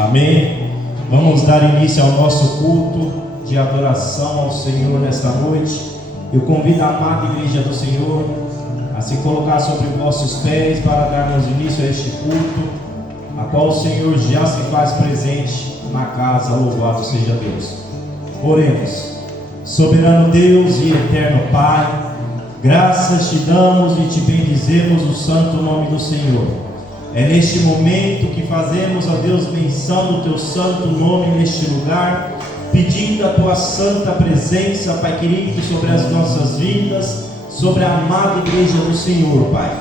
Amém? Vamos dar início ao nosso culto de adoração ao Senhor nesta noite. Eu convido a amada igreja do Senhor a se colocar sobre vossos pés para darmos início a este culto, a qual o Senhor já se faz presente na casa. Louvado seja Deus. Oremos. Soberano Deus e eterno Pai, graças te damos e te bendizemos o santo nome do Senhor. É neste momento que fazemos, ó Deus, menção do teu santo nome neste lugar, pedindo a tua santa presença, Pai querido, sobre as nossas vidas, sobre a amada igreja do Senhor, Pai.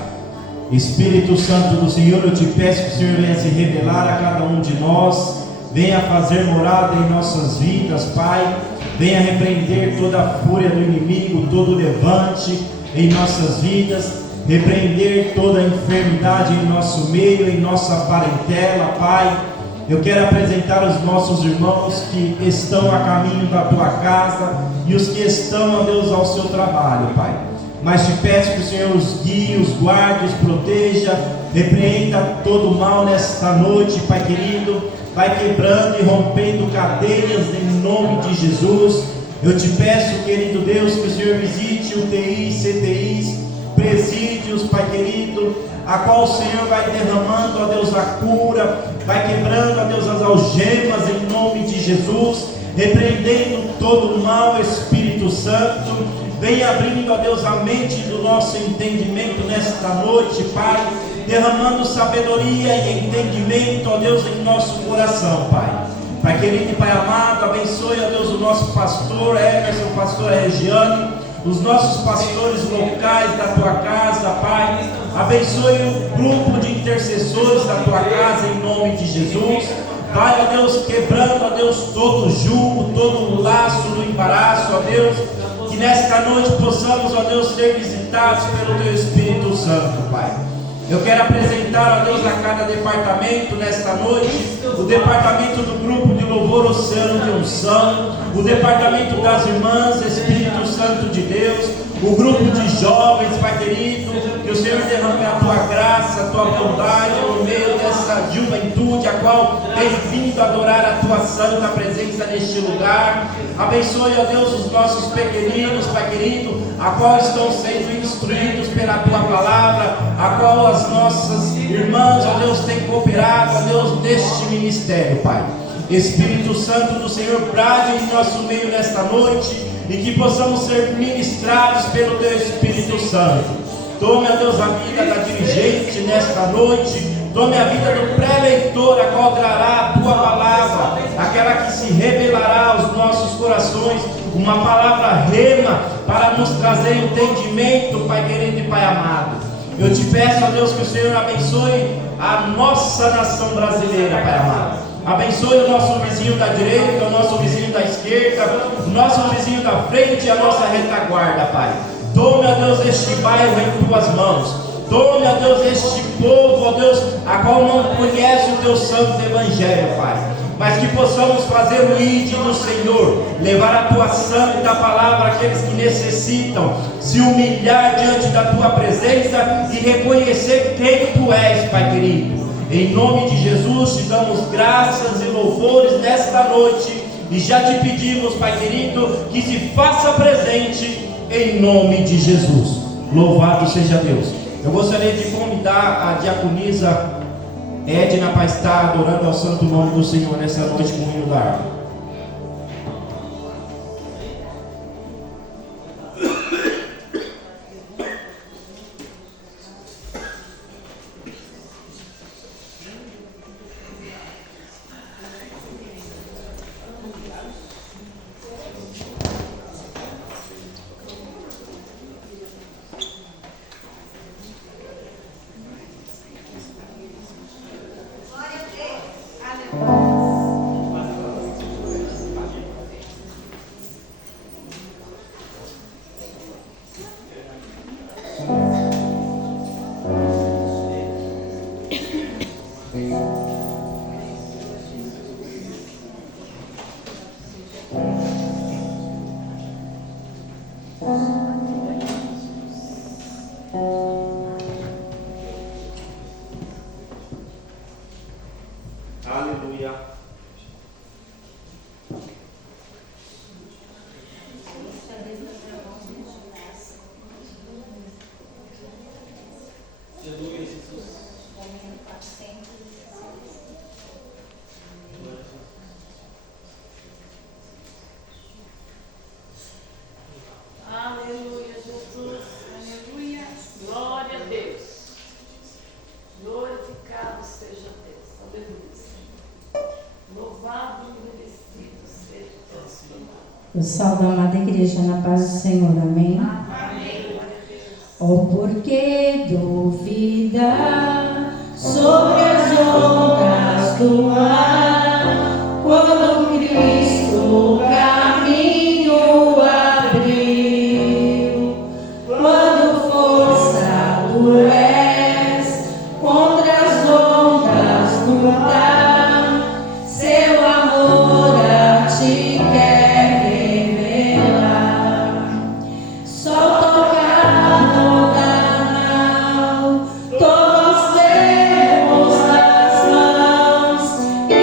Espírito Santo do Senhor, eu te peço que o Senhor venha se revelar a cada um de nós, venha fazer morada em nossas vidas, Pai. Venha repreender toda a fúria do inimigo, todo o levante em nossas vidas, repreender toda a enfermidade em nosso meio, em nossa parentela, Pai. Eu quero apresentar os nossos irmãos que estão a caminho da tua casa e os que estão, ó Deus, ao seu trabalho, Pai. Mas te peço que o Senhor os guie, os guarde, os proteja, repreenda todo o mal nesta noite, Pai querido. Vai quebrando e rompendo cadeias em nome de Jesus. Eu te peço, querido Deus, que o Senhor visite UTIs, CTIs, presídios, Pai querido, a qual o Senhor vai derramando, ó Deus, a cura, vai quebrando, ó Deus, as algemas em nome de Jesus, repreendendo todo o mal, Espírito Santo. Vem abrindo, ó Deus, a mente do nosso entendimento nesta noite, Pai, derramando sabedoria e entendimento, ó Deus, em nosso coração, Pai. Pai querido e Pai amado, abençoe, ó Deus, o nosso pastor Emerson, pastor Regiane, os nossos pastores locais da tua casa, Pai. Abençoe o grupo de intercessores da tua casa, em nome de Jesus. Pai, ó Deus, quebrando, ó Deus, todo o jugo, todo o laço do embaraço, ó Deus, que nesta noite possamos, ó Deus, ser visitados pelo teu Espírito Santo, Pai. Eu quero apresentar, ó Deus, a cada departamento nesta noite, o departamento do grupo de louvor Oceano de Unção, o departamento das irmãs, Espírito Santo de Deus, o grupo de jovens, Pai querido, que o Senhor derrame a tua graça, a tua bondade no meio dessa juventude, a qual tem vindo adorar a tua santa presença neste lugar. Abençoe, ó Deus, os nossos pequeninos, Pai querido, a qual estão sendo instruídos pela tua palavra, a qual as nossas irmãs, ó Deus, têm cooperado, ó Deus, neste ministério, Pai. Espírito Santo do Senhor, brade em nosso meio nesta noite e que possamos ser ministrados pelo teu Espírito Santo. Tome, ó Deus, a vida da dirigente nesta noite, tome a vida do pré-leitor, a qual trará a tua palavra, aquela que se revelará aos nossos corações, uma palavra rema para nos trazer entendimento, Pai querido e Pai amado. Eu te peço, ó Deus, que o Senhor abençoe a nossa nação brasileira, Pai amado. Abençoe o nosso vizinho da direita, o nosso vizinho da esquerda, o nosso vizinho da frente e a nossa retaguarda, Pai. Tome, ó Deus, este bairro em tuas mãos. Tome, ó Deus, este povo, ó Deus, a qual não conhece o teu santo evangelho, Pai. Mas que possamos fazer o ID do Senhor, levar a tua santa palavra àqueles que necessitam se humilhar diante da tua presença e reconhecer quem tu és, Pai querido. Em nome de Jesus te damos graças e louvores nesta noite e já te pedimos, Pai querido, que se faça presente em nome de Jesus. Louvado seja Deus. Eu gostaria de convidar a diaconisa Edna para estar adorando ao santo nome do Senhor nessa noite com o hino da harpa. Aleluia. Aleluia, Jesus. Aleluia, Jesus. Aleluia. Glória a Deus. Glorificado seja Deus. Aleluia. Louvado e engrandecido seja Deus. Eu salvo a amada igreja na paz do Senhor. Amém? Amém. Oh, por que duvidar sobre as ondas do mar, quando Cristo o caminho abriu, quando força tu és contra as ondas lutar, seu amor a ti quer revelar. Só tocar no canal, todos vemos as mãos e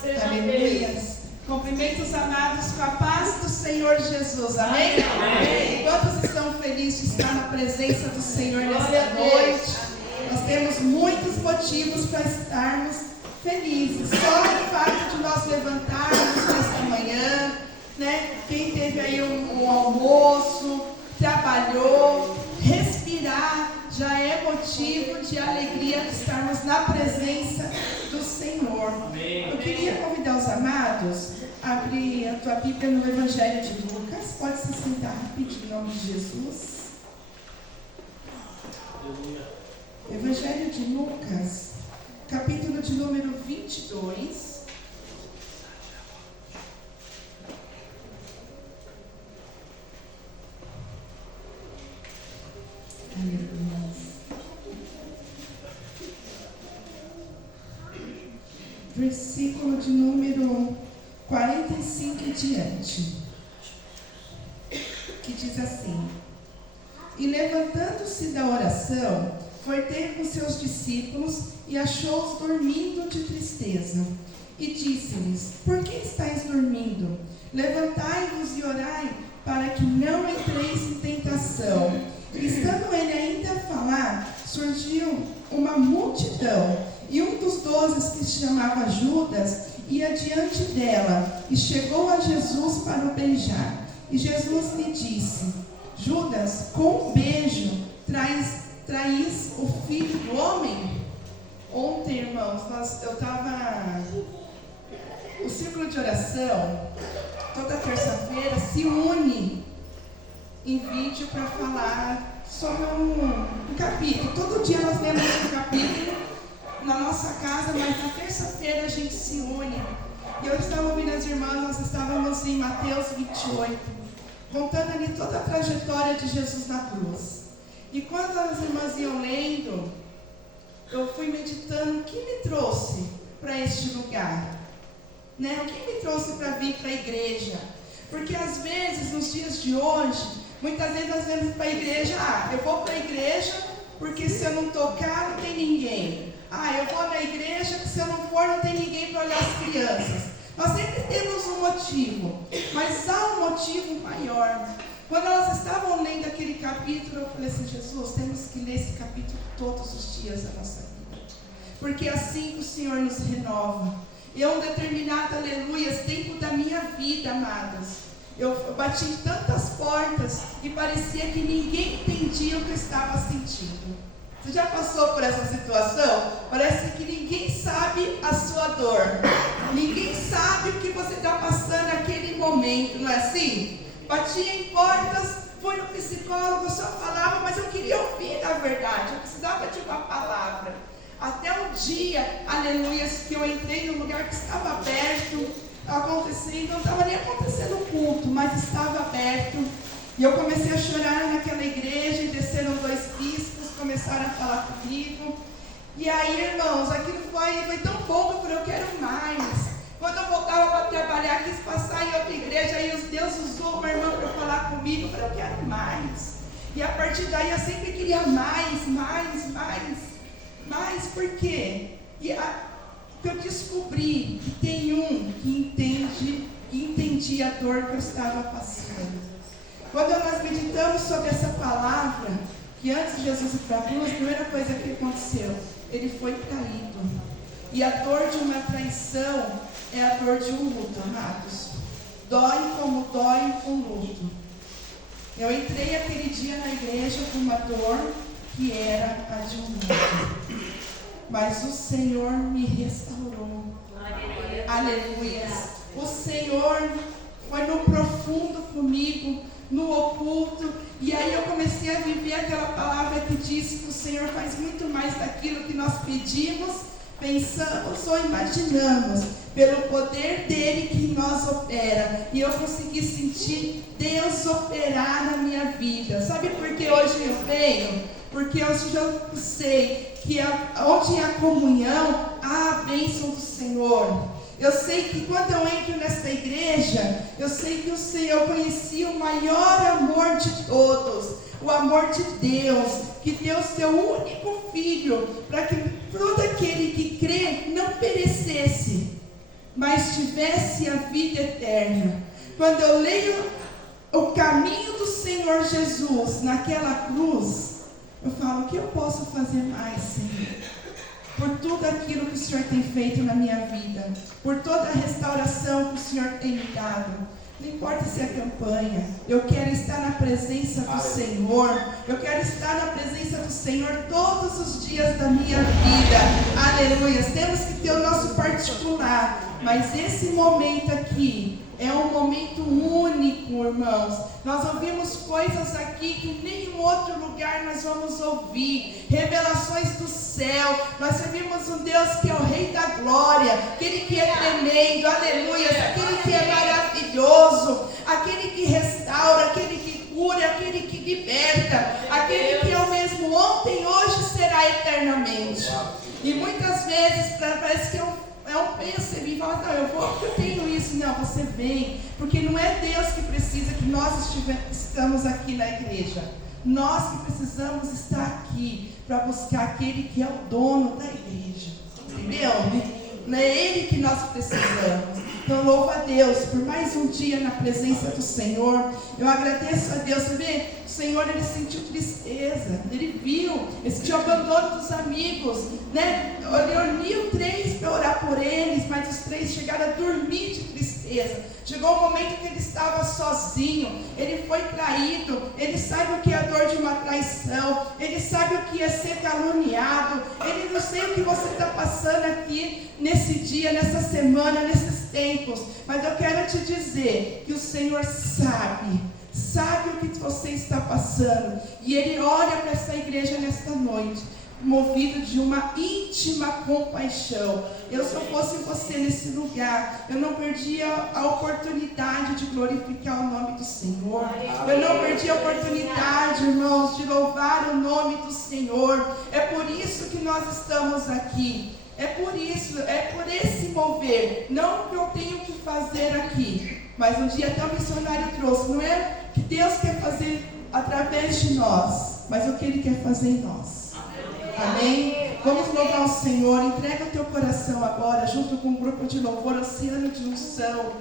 seja Aleluia. feito. Cumprimento os amados com a paz do Senhor Jesus. Amém? Amém. Quantos estão felizes de estar na presença do Senhor Glória nesta a Deus. noite? Nós temos muitos motivos para estarmos felizes. Só o fato de nós levantarmos nesta manhã, né? Quem teve aí um almoço, trabalhou, respirar, já é motivo de alegria de estarmos na presença do Senhor. Amém. Eu queria convidar os amados a abrir a tua Bíblia no Evangelho de Lucas. Pode se sentar rapidinho em nome de Jesus. Evangelho de Lucas, capítulo de número 22. Aleluia. Versículo de número 45 em diante, que diz assim: E levantando-se da oração, foi ter com seus discípulos e achou-os dormindo de tristeza. E disse-lhes: Por que estáis dormindo? Levantai-vos e orai, para que não entreis em tentação. E estando ele ainda a falar, surgiu uma multidão, e um dos 12, que se chamava Judas, ia diante dela, e chegou a Jesus para o beijar. E Jesus lhe disse: Judas, com um beijo traís o Filho do Homem? Ontem, irmãos, o círculo de oração, toda terça-feira, se une em vídeo para falar sobre um capítulo. Todo dia nós lemos um capítulo na nossa casa, mas na terça-feira a gente se une. E eu estava ouvindo as irmãs, nós estávamos em Mateus 28, contando ali toda a trajetória de Jesus na cruz. E quando as irmãs iam lendo, eu fui meditando o que me trouxe para este lugar, né? O que me trouxe para vir para a igreja. Porque às vezes, nos dias de hoje, muitas vezes nós vamos para a igreja: eu vou para a igreja porque se eu não tocar não tem ninguém. Eu vou na igreja porque se eu não for não tem ninguém para olhar as crianças. Nós sempre temos um motivo, mas há um motivo maior. Quando elas estavam lendo aquele capítulo, eu falei assim: Jesus, temos que ler esse capítulo todos os dias da nossa vida, porque assim o Senhor nos renova. E é um determinado, aleluia, tempo da minha vida, amadas. Eu bati em tantas portas e parecia que ninguém entendia o que eu estava sentindo. Você já passou por essa situação? Parece que ninguém sabe a sua dor. Ninguém sabe o que você está passando naquele momento, não é assim? Batia em portas, fui no psicólogo, só falava, mas eu queria ouvir a verdade. Eu precisava de uma palavra. Até um dia, aleluia, que eu entrei num lugar que estava aberto, acontecendo, não estava nem acontecendo culto, mas estava aberto. E eu comecei a chorar naquela igreja, e desceram 2 bispos, começaram a falar comigo. E aí, irmãos, aquilo foi tão bom que eu falei: eu quero mais. Quando eu voltava para trabalhar, quis passar em outra igreja, e Deus usou uma irmã para falar comigo. Eu falei: eu quero mais. E a partir daí eu sempre queria mais. Por quê? E eu descobri que tem um que entendia a dor que eu estava passando. Quando nós meditamos sobre essa palavra, que antes de Jesus ir para a cruz, a primeira coisa que aconteceu, ele foi traído. E a dor de uma traição é a dor de um luto, amados. Dói como dói um luto. Eu entrei aquele dia na igreja com uma dor que era a de um luto. Mas o Senhor me restaurou. Aleluia. O Senhor foi no profundo comigo, no oculto. E aí eu comecei a viver aquela palavra que diz que o Senhor faz muito mais daquilo que nós pedimos, pensamos ou imaginamos, pelo poder dele que em nós opera. E eu consegui sentir Deus operar na minha vida. Sabe por que hoje eu venho? Porque hoje eu sei que onde há comunhão, há a bênção do Senhor. Eu sei que quando eu entro nesta igreja, eu sei que o Senhor conhecia o maior amor de todos, o amor de Deus, que deu seu único Filho, para que todo aquele que crê não perecesse, mas tivesse a vida eterna. Quando eu leio o caminho do Senhor Jesus naquela cruz, eu falo: o que eu posso fazer mais, Senhor? Por tudo aquilo que o Senhor tem feito na minha vida, por toda a restauração que o Senhor tem me dado. Não importa se é campanha, eu quero estar na presença do Senhor. Eu quero estar na presença do Senhor todos os dias da minha vida. Aleluia. Temos que ter o nosso particular, mas esse momento aqui é um momento único, irmãos. Nós ouvimos coisas aqui que em nenhum outro lugar nós vamos ouvir. Revelações do céu. Nós servimos um Deus que é o Rei da Glória, aquele que é tremendo, aleluia, aquele que é maravilhoso, aquele que restaura, aquele que cura, aquele que liberta, aquele que é o mesmo ontem, hoje e será eternamente. E muitas vezes parece que é um pensa e fala: não, eu vou porque eu tenho isso. Não, você vem, porque não é Deus que precisa que nós estamos aqui na igreja. Nós que precisamos estar aqui para buscar aquele que é o dono da igreja. Entendeu? Não é Ele que nós precisamos. Então louva a Deus por mais um dia na presença do Senhor. Eu agradeço a Deus. Você vê, o Senhor, ele sentiu tristeza. Ele viu, ele sentiu abandono dos amigos, né? Ele uniu 3 para orar por eles, mas os 3 chegaram a dormir de tristeza. Chegou um momento que ele estava sozinho, ele foi traído, ele sabe o que é a dor de uma traição, ele sabe o que é ser caluniado, ele não sei o que você está passando aqui nesse dia, nessa semana, nesses tempos, mas eu quero te dizer que o Senhor sabe o que você está passando, e Ele olha para essa igreja nesta noite, movido de uma íntima compaixão. Se eu fosse você nesse lugar, eu não perdia a oportunidade de glorificar o nome do Senhor. Eu não perdi a oportunidade, irmãos, de louvar o nome do Senhor. É por isso que nós estamos aqui. É por isso, é por esse mover. Não o que eu tenho que fazer aqui, mas um dia até o missionário trouxe. Não é que Deus quer fazer através de nós, mas o que Ele quer fazer em nós. Amém? Vamos louvar o Senhor. Entrega o teu coração agora, junto com o grupo de louvor, oceano de unção.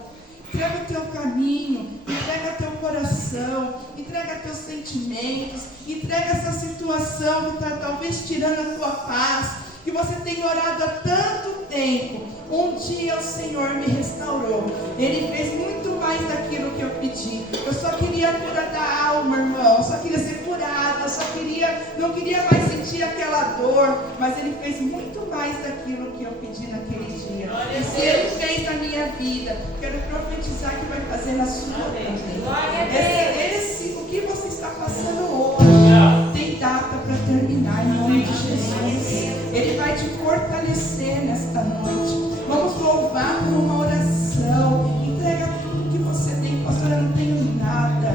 Entrega o teu caminho, entrega o teu coração, entrega teus sentimentos, entrega essa situação que está talvez tirando a tua paz, que você tem orado há tanto tempo. Um dia o Senhor me restaurou. Ele fez muito mais daquilo que eu pedi. Eu só queria a cura da alma, irmão. Eu só queria ser curada. Eu só não queria mais sentir aquela dor. Mas Ele fez muito mais daquilo que eu pedi naquele dia. E se Ele fez na minha vida, quero profetizar que vai fazer na sua também. O que você está passando hoje tem data para terminar, em nome de Jesus. Ele vai te fortalecer nesta noite. Vamos louvar por uma oração. Entrega tudo que você tem. Pastora, eu não tenho nada.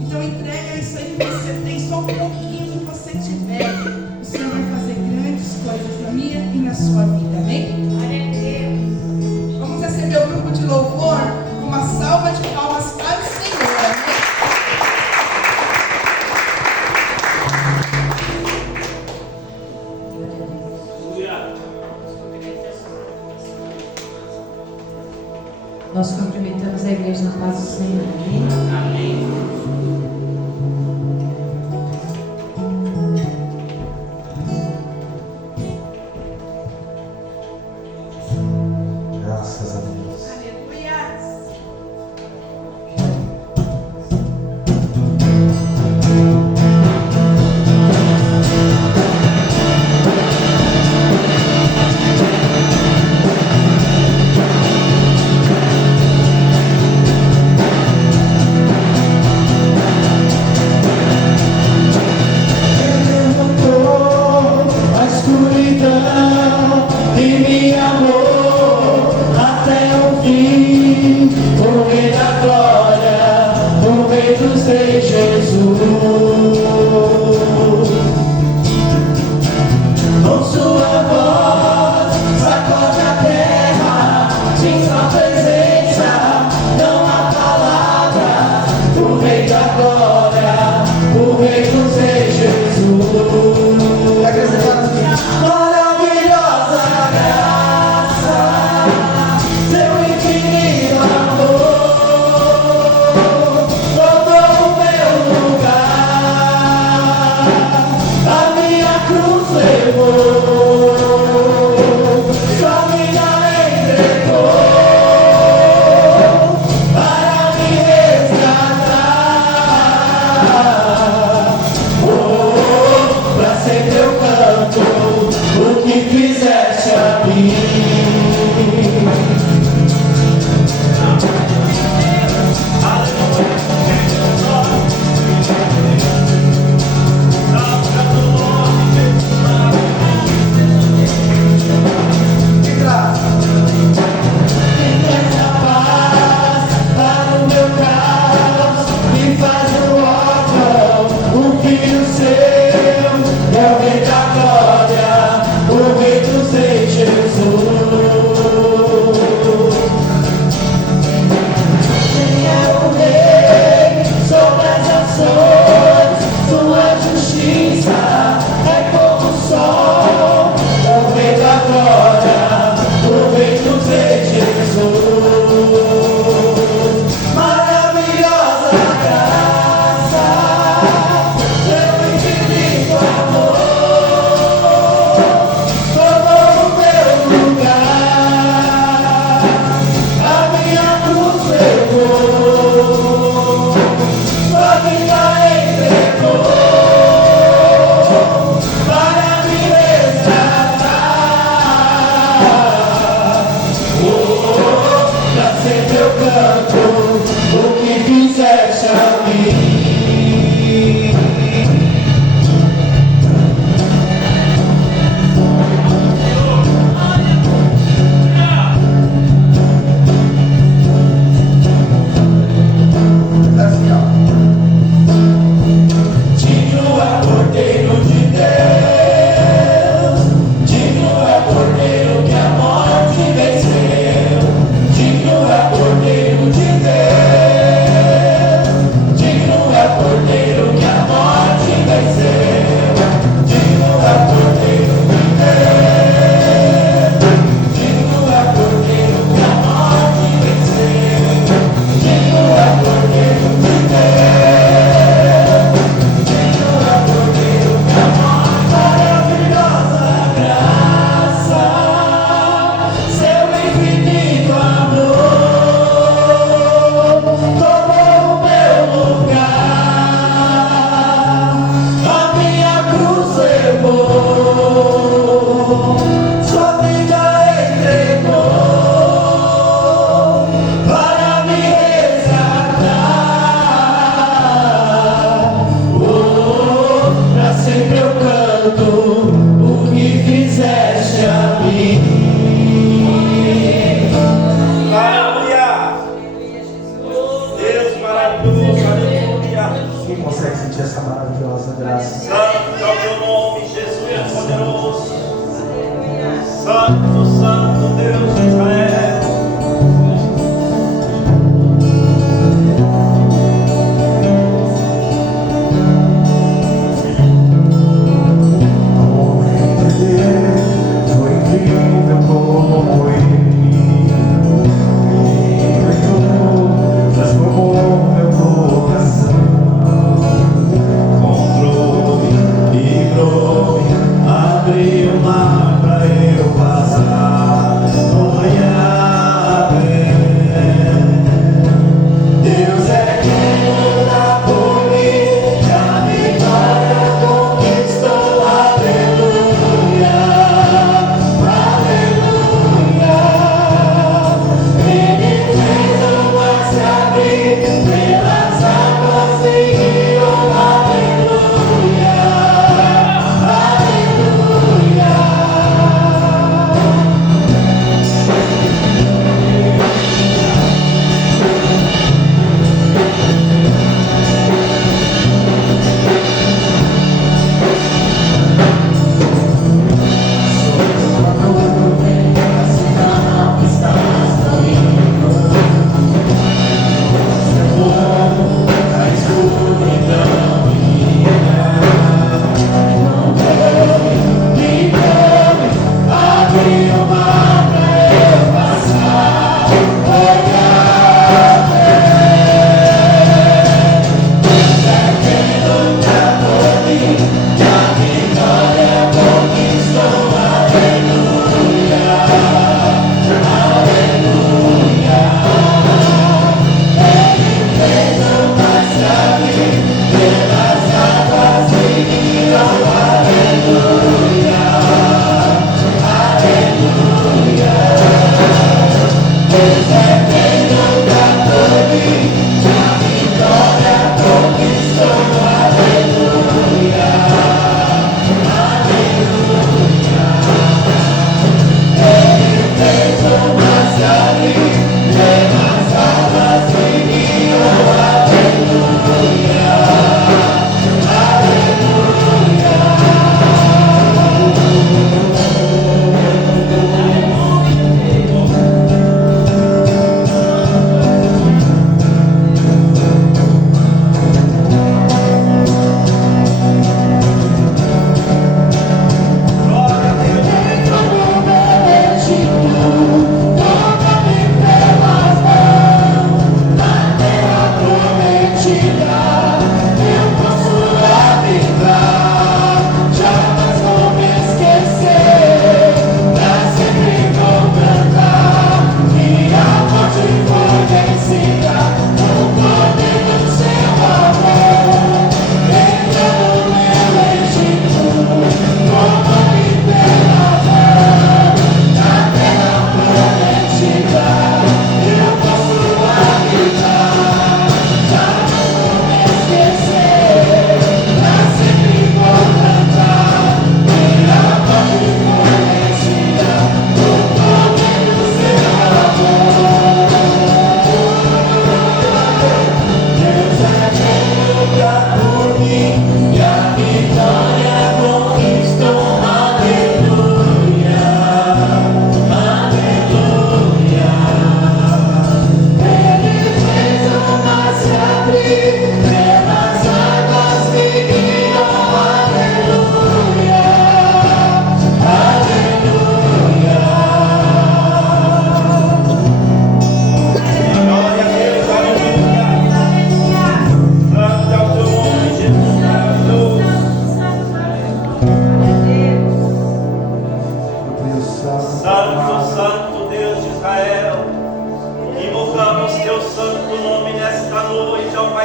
Então entrega isso aí que você tem. Só um pouquinho que você tiver. O Senhor vai fazer grandes coisas na minha e na sua vida. Amém? Vamos receber o grupo de louvor com uma salva de palmas para o Senhor. Amém? Nós cumprimentamos a igreja na paz do Senhor. Amém? Graças a Deus. Aleluia. Abriu o mar pra eu passar.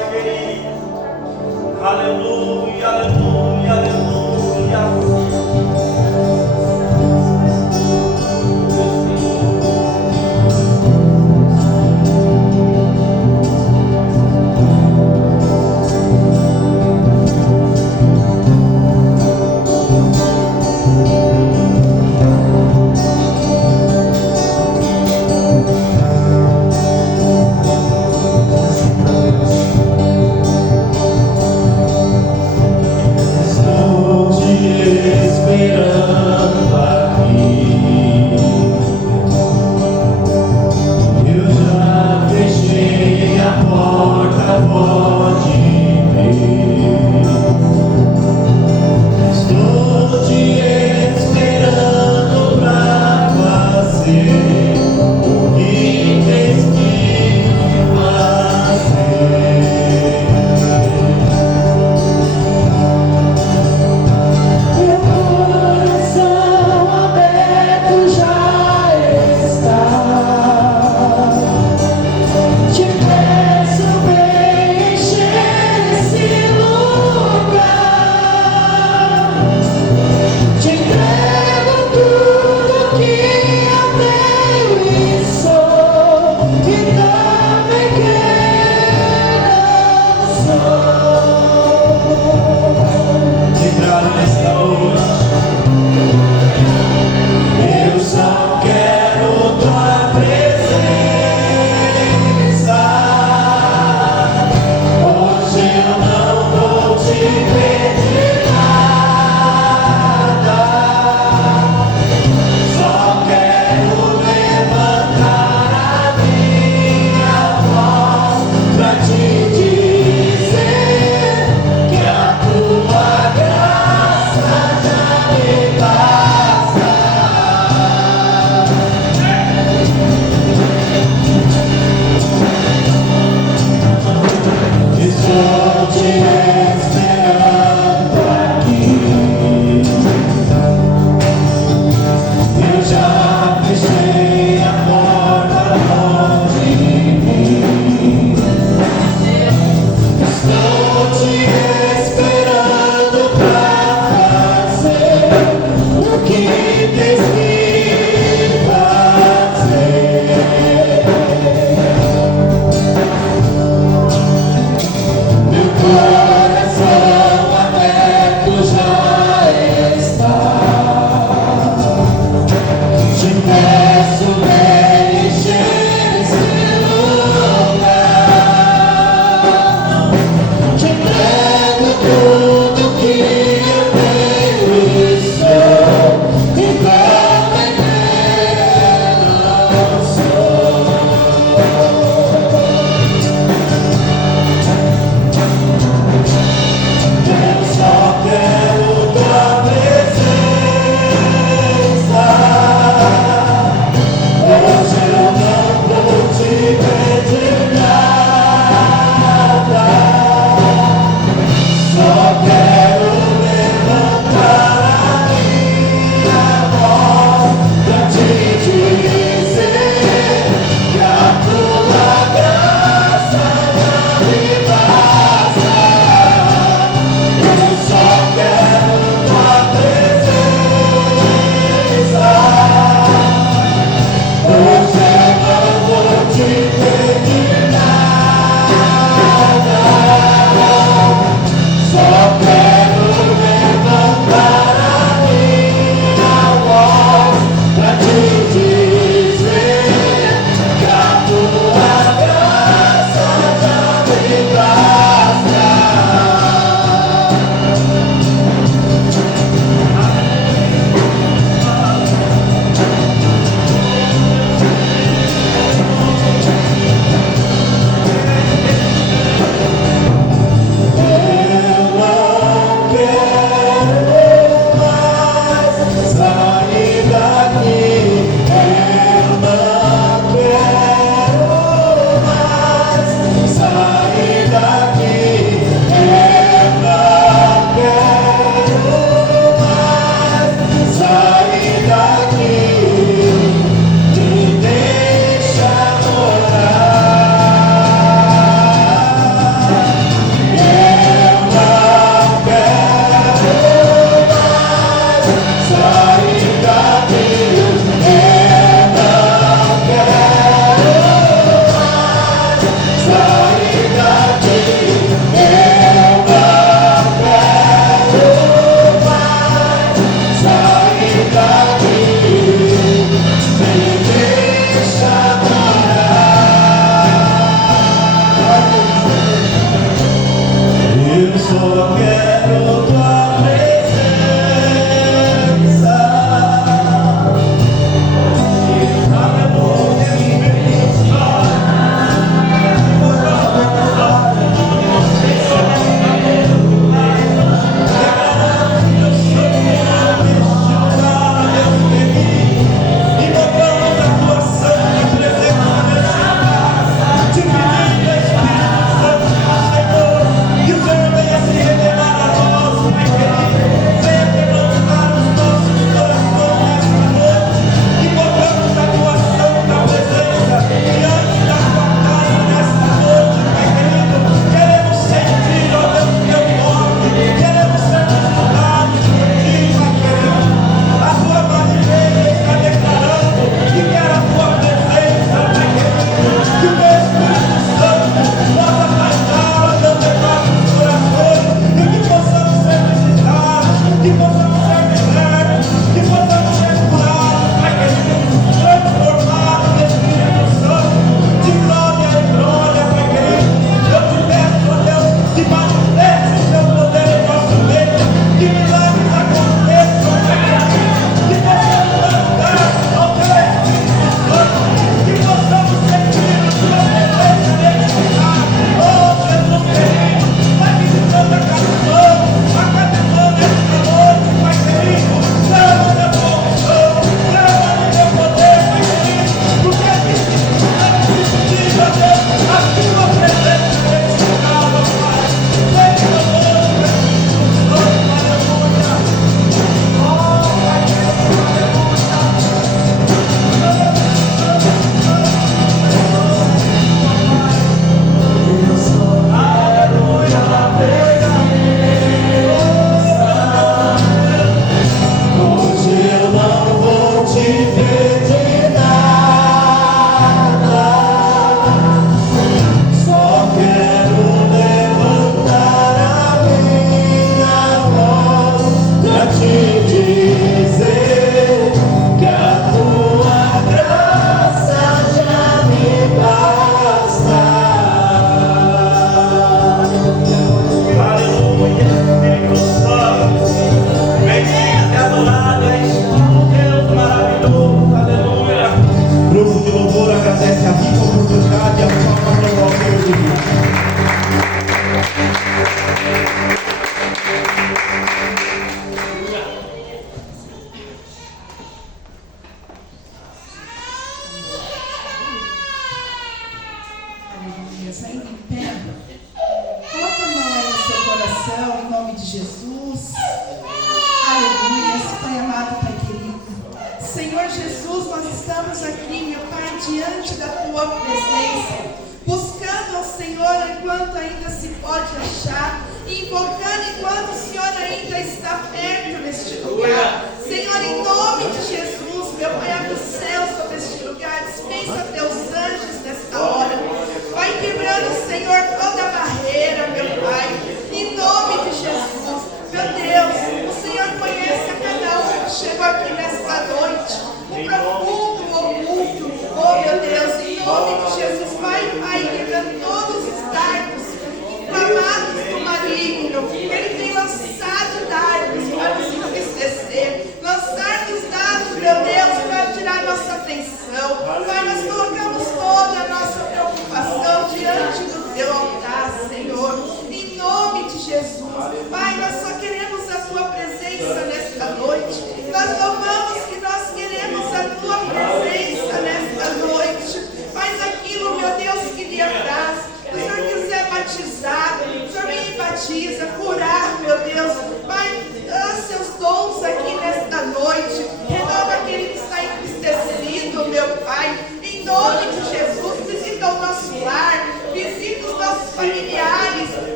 Pai querido. Aleluia, aleluia, aleluia. Estou te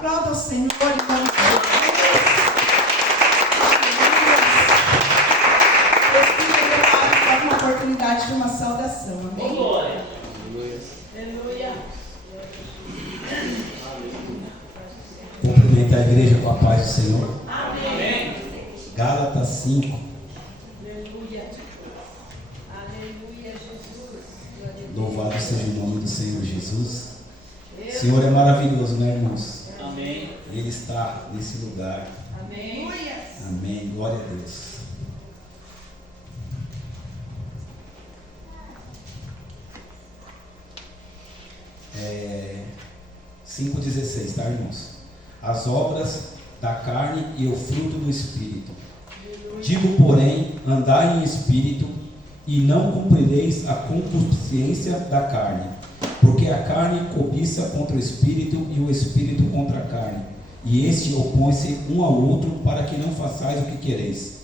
Aplauda o Senhor em nome de Jesus. Espírito, uma oportunidade de uma saudação. Amém? Glória. Aleluia. Cumprimenta a igreja com a paz do Senhor. Amém. Gálatas 5. Aleluia. Aleluia, Jesus. Louvado seja o nome do Senhor Jesus. O Senhor é maravilhoso, né, irmãos? Amém. Ele está nesse lugar. Amém. Amém. Glória a Deus. É 5,16, tá, irmãos? As obras da carne e o fruto do Espírito. Digo, porém, andai em espírito, e não cumprireis a concupiscência da carne, porque a carne cobiça contra o espírito, e o espírito contra a carne, e este opõe-se um ao outro, para que não façais o que quereis.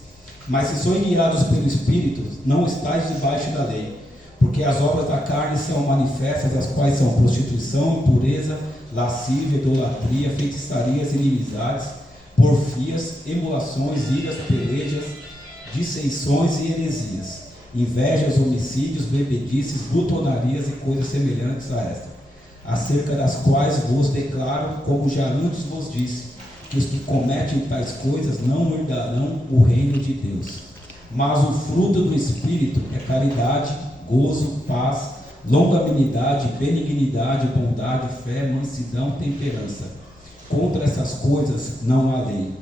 Mas se sois guiados pelo Espírito, não estáis debaixo da lei. Porque as obras da carne são manifestas, as quais são prostituição, impureza, lascívia, idolatria, feitiçarias, inimizades, porfias, emulações, iras, pelejas, dissensões e heresias, invejas, homicídios, bebedices, glutonarias e coisas semelhantes a esta, acerca das quais vos declaro, como já antes vos disse, que os que cometem tais coisas não herdarão o reino de Deus. Mas o fruto do Espírito é caridade, gozo, paz, longanimidade, benignidade, bondade, fé, mansidão, temperança. Contra essas coisas não há lei.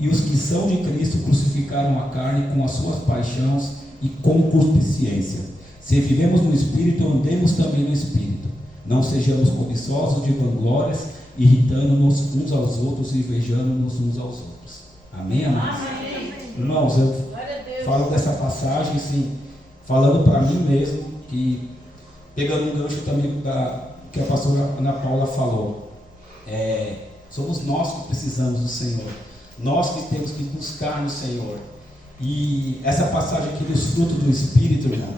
E os que são de Cristo crucificaram a carne com as suas paixões e concupiscência. Se vivemos no Espírito, andemos também no Espírito. Não sejamos cobiçosos de vanglórias, irritando-nos uns aos outros e invejando-nos uns aos outros. Amém, amados? Amém. Irmãos, eu Glória a Deus. falo dessa passagem, sim, falando para mim mesmo, que pegando um gancho também que a pastora Ana Paula falou, somos nós que precisamos do Senhor, nós que temos que buscar no Senhor. E essa passagem aqui dos frutos do Espírito, irmão,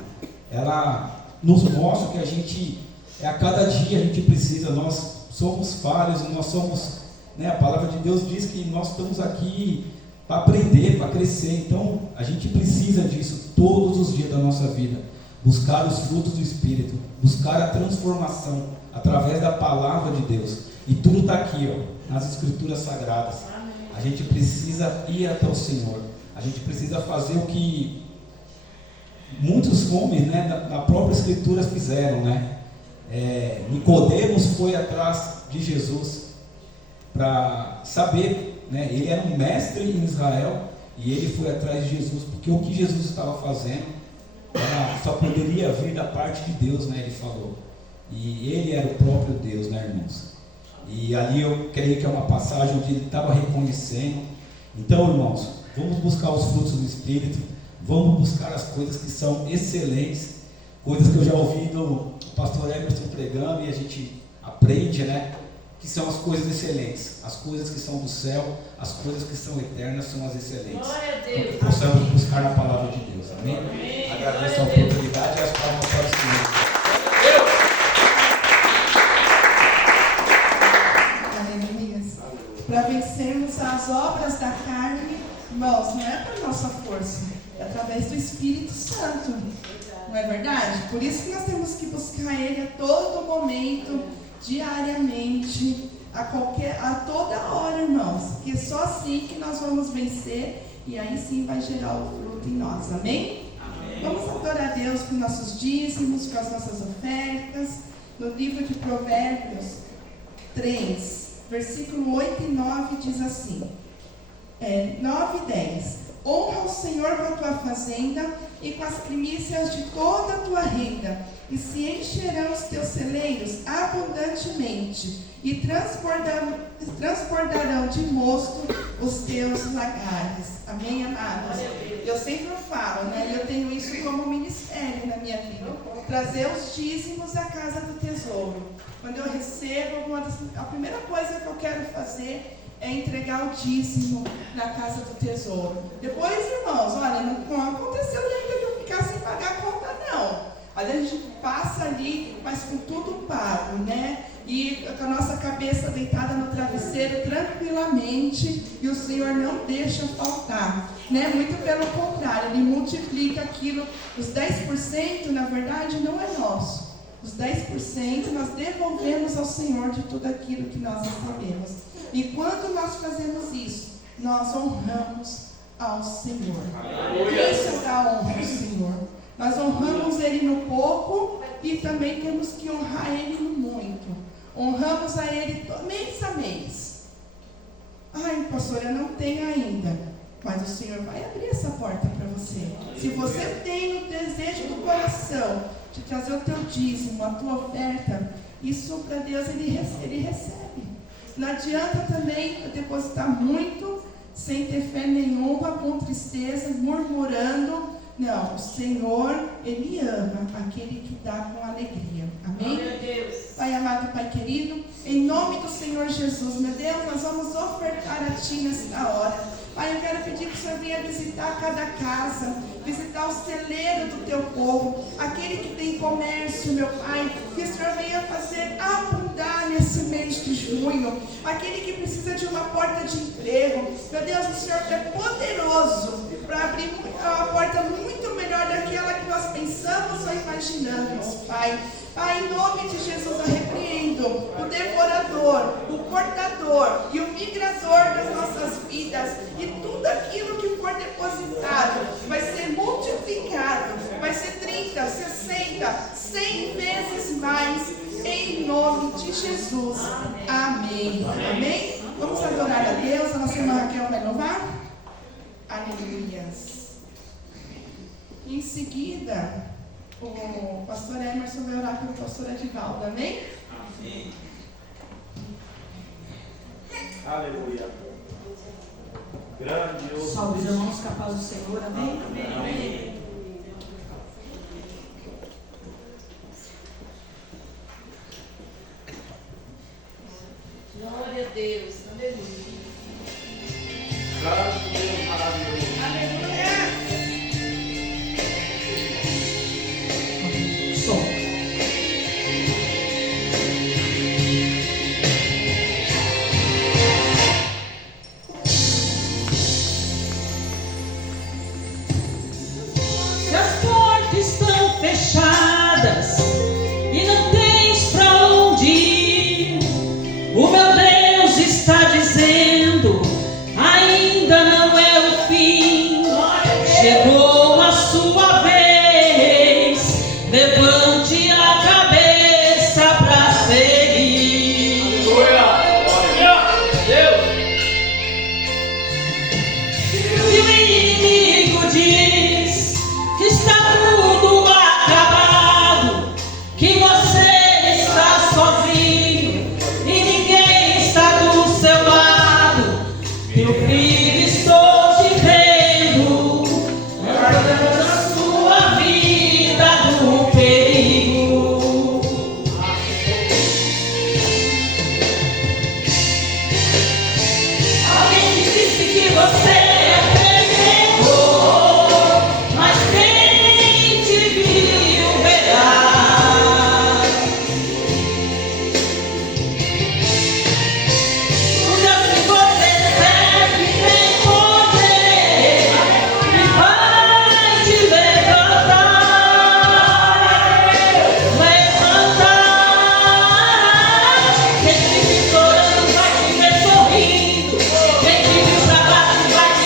ela nos mostra que a gente, a cada dia a gente precisa, nós somos falhos, nós somos, né, a palavra de Deus diz que nós estamos aqui para aprender, para crescer. Então a gente precisa disso todos os dias da nossa vida, buscar os frutos do Espírito, buscar a transformação através da palavra de Deus. E tudo está aqui, ó, nas Escrituras Sagradas. A gente precisa ir até o Senhor, a gente precisa fazer o que muitos homens, né, na própria Escritura fizeram, né? Nicodemos foi atrás de Jesus para saber, né? Ele era um mestre em Israel e ele foi atrás de Jesus porque o que Jesus estava fazendo só poderia vir da parte de Deus, né? Ele falou, e ele era o próprio Deus, né, irmãos? E ali eu creio que é uma passagem onde ele estava reconhecendo. Então, irmãos, vamos buscar os frutos do Espírito, vamos buscar as coisas que são excelentes, coisas que eu já ouvi do pastor Emerson pregando e a gente aprende, né? Que são as coisas excelentes, as coisas que são do céu, as coisas que são eternas são as excelentes. Glória a Então, Deus. que possamos buscar na palavra de Deus, amém? Amém. Agradeço a Glória a Deus. oportunidade e as palmas para o Senhor. Aleluia. Para vencermos as obras da carne, irmãos, não é para nossa força, é através do Espírito Santo. Não é verdade? Por isso que nós temos que buscar Ele a todo momento, diariamente, a toda hora, irmãos. Porque é só assim que nós vamos vencer e aí sim vai gerar o fruto em nós. Amém? Amém. Vamos adorar a Deus com nossos dízimos, com as nossas ofertas. No livro de Provérbios 3, versículo 8 e 9 diz assim, 9 e 10. Honra o Senhor com a tua fazenda e com as primícias de toda a tua renda, e se encherão os teus celeiros abundantemente, e transbordarão de mosto os teus lagares. Amém, amados? Eu sempre falo, né? Eu tenho isso como ministério na minha vida, trazer os dízimos à casa do tesouro. Quando eu recebo, a primeira coisa que eu quero fazer é entregar o dízimo na casa do tesouro. Depois, irmãos, olha, não aconteceu ainda de eu ficar sem pagar a conta, não. Às vezes a gente passa ali, mas com tudo pago, né? e com a nossa cabeça deitada no travesseiro tranquilamente, e o Senhor não deixa faltar, né? Muito pelo contrário, Ele multiplica aquilo. Os 10% na verdade não é nosso. Os 10% nós devolvemos ao Senhor de tudo aquilo que nós recebemos. E quando nós fazemos isso, nós honramos ao Senhor. Isso é dar honra ao Senhor. Nós honramos Ele no pouco e também temos que honrar Ele no muito. Honramos a Ele mês a mês. Ai, pastora, eu não tenho ainda. Mas o Senhor vai abrir essa porta para você. Se você tem o desejo do coração de trazer o teu dízimo, a tua oferta, isso para Deus Ele recebe. Não adianta também eu depositar muito, sem ter fé nenhuma, com tristeza, murmurando. Não, o Senhor, Ele ama aquele que dá com alegria. Amém? Pai amado, Pai querido, em nome do Senhor Jesus, meu Deus, nós vamos ofertar a Ti nesta hora. Pai, eu quero pedir que o Senhor venha visitar cada casa, visitar o celeiro do Teu povo, aquele que tem comércio, meu Pai, que o Senhor venha fazer abundar nesse mês de junho, aquele que precisa de uma porta de emprego. Meu Deus, o Senhor é poderoso para abrir uma porta muito melhor daquela que nós pensamos ou imaginamos, Pai. Pai, em nome de Jesus, eu repreendo o devorador, o cortador e o migrador das nossas vidas. E tudo aquilo que for depositado vai ser multiplicado, vai ser 30, 60, 100 vezes mais, em nome de Jesus. Amém. Amém? Vamos adorar a Deus. A nossa irmã Raquel vai louvar? Aleluias. Em seguida, o pastor Emerson vai orar pelo pastor Edivaldo, amém? Amém. Aleluia. Grandioso. Salve os irmãos, com a paz do Senhor, amém? Amém. Glória a Deus. Aleluia. Santo Deus maravilhoso. Aleluia. Som. Se as portas estão fechadas e não tens pra onde ir, o meu Deus está dizendo: ainda não é o fim. Chegou a sua vez, levante a cabeça pra seguir. E o inimigo diz que está tudo acabado, que você está sozinho e ninguém está do seu lado. Meu filho, estou te vendo, guardando a sua vida do perigo. Alguém me disse que você mas quem te viu verá. O Deus que você serve tem poder e vai te levantar. Quem te viu chorando vai te ver sorrindo. Quem te viu pra baixo vai te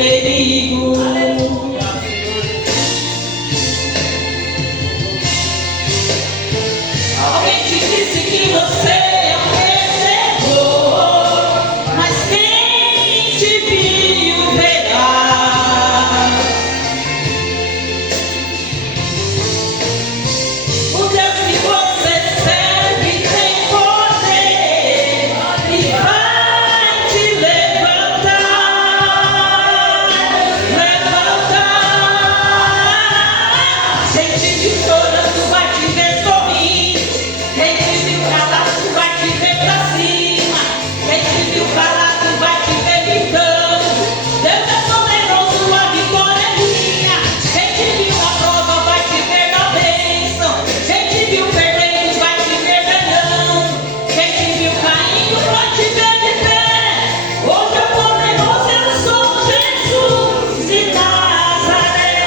perigo. Alguém te disse que você é um vencedor, mas quem te viu verá. O Deus que você serve tem poder e vai te levantar, levantar. Quem te viu chorando vai te ver sorrindo. Quem te viu calado vai te ver pra cima. Quem te viu calado vai te ver gritando. Deus é poderoso, a vitória é minha. Quem te viu na prova vai te ver na bênção. Quem te viu perdendo vai te ver ganhando. Quem te viu caindo vai te ver de pé. Hoje é poderoso, eu sou Jesus de Nazaré.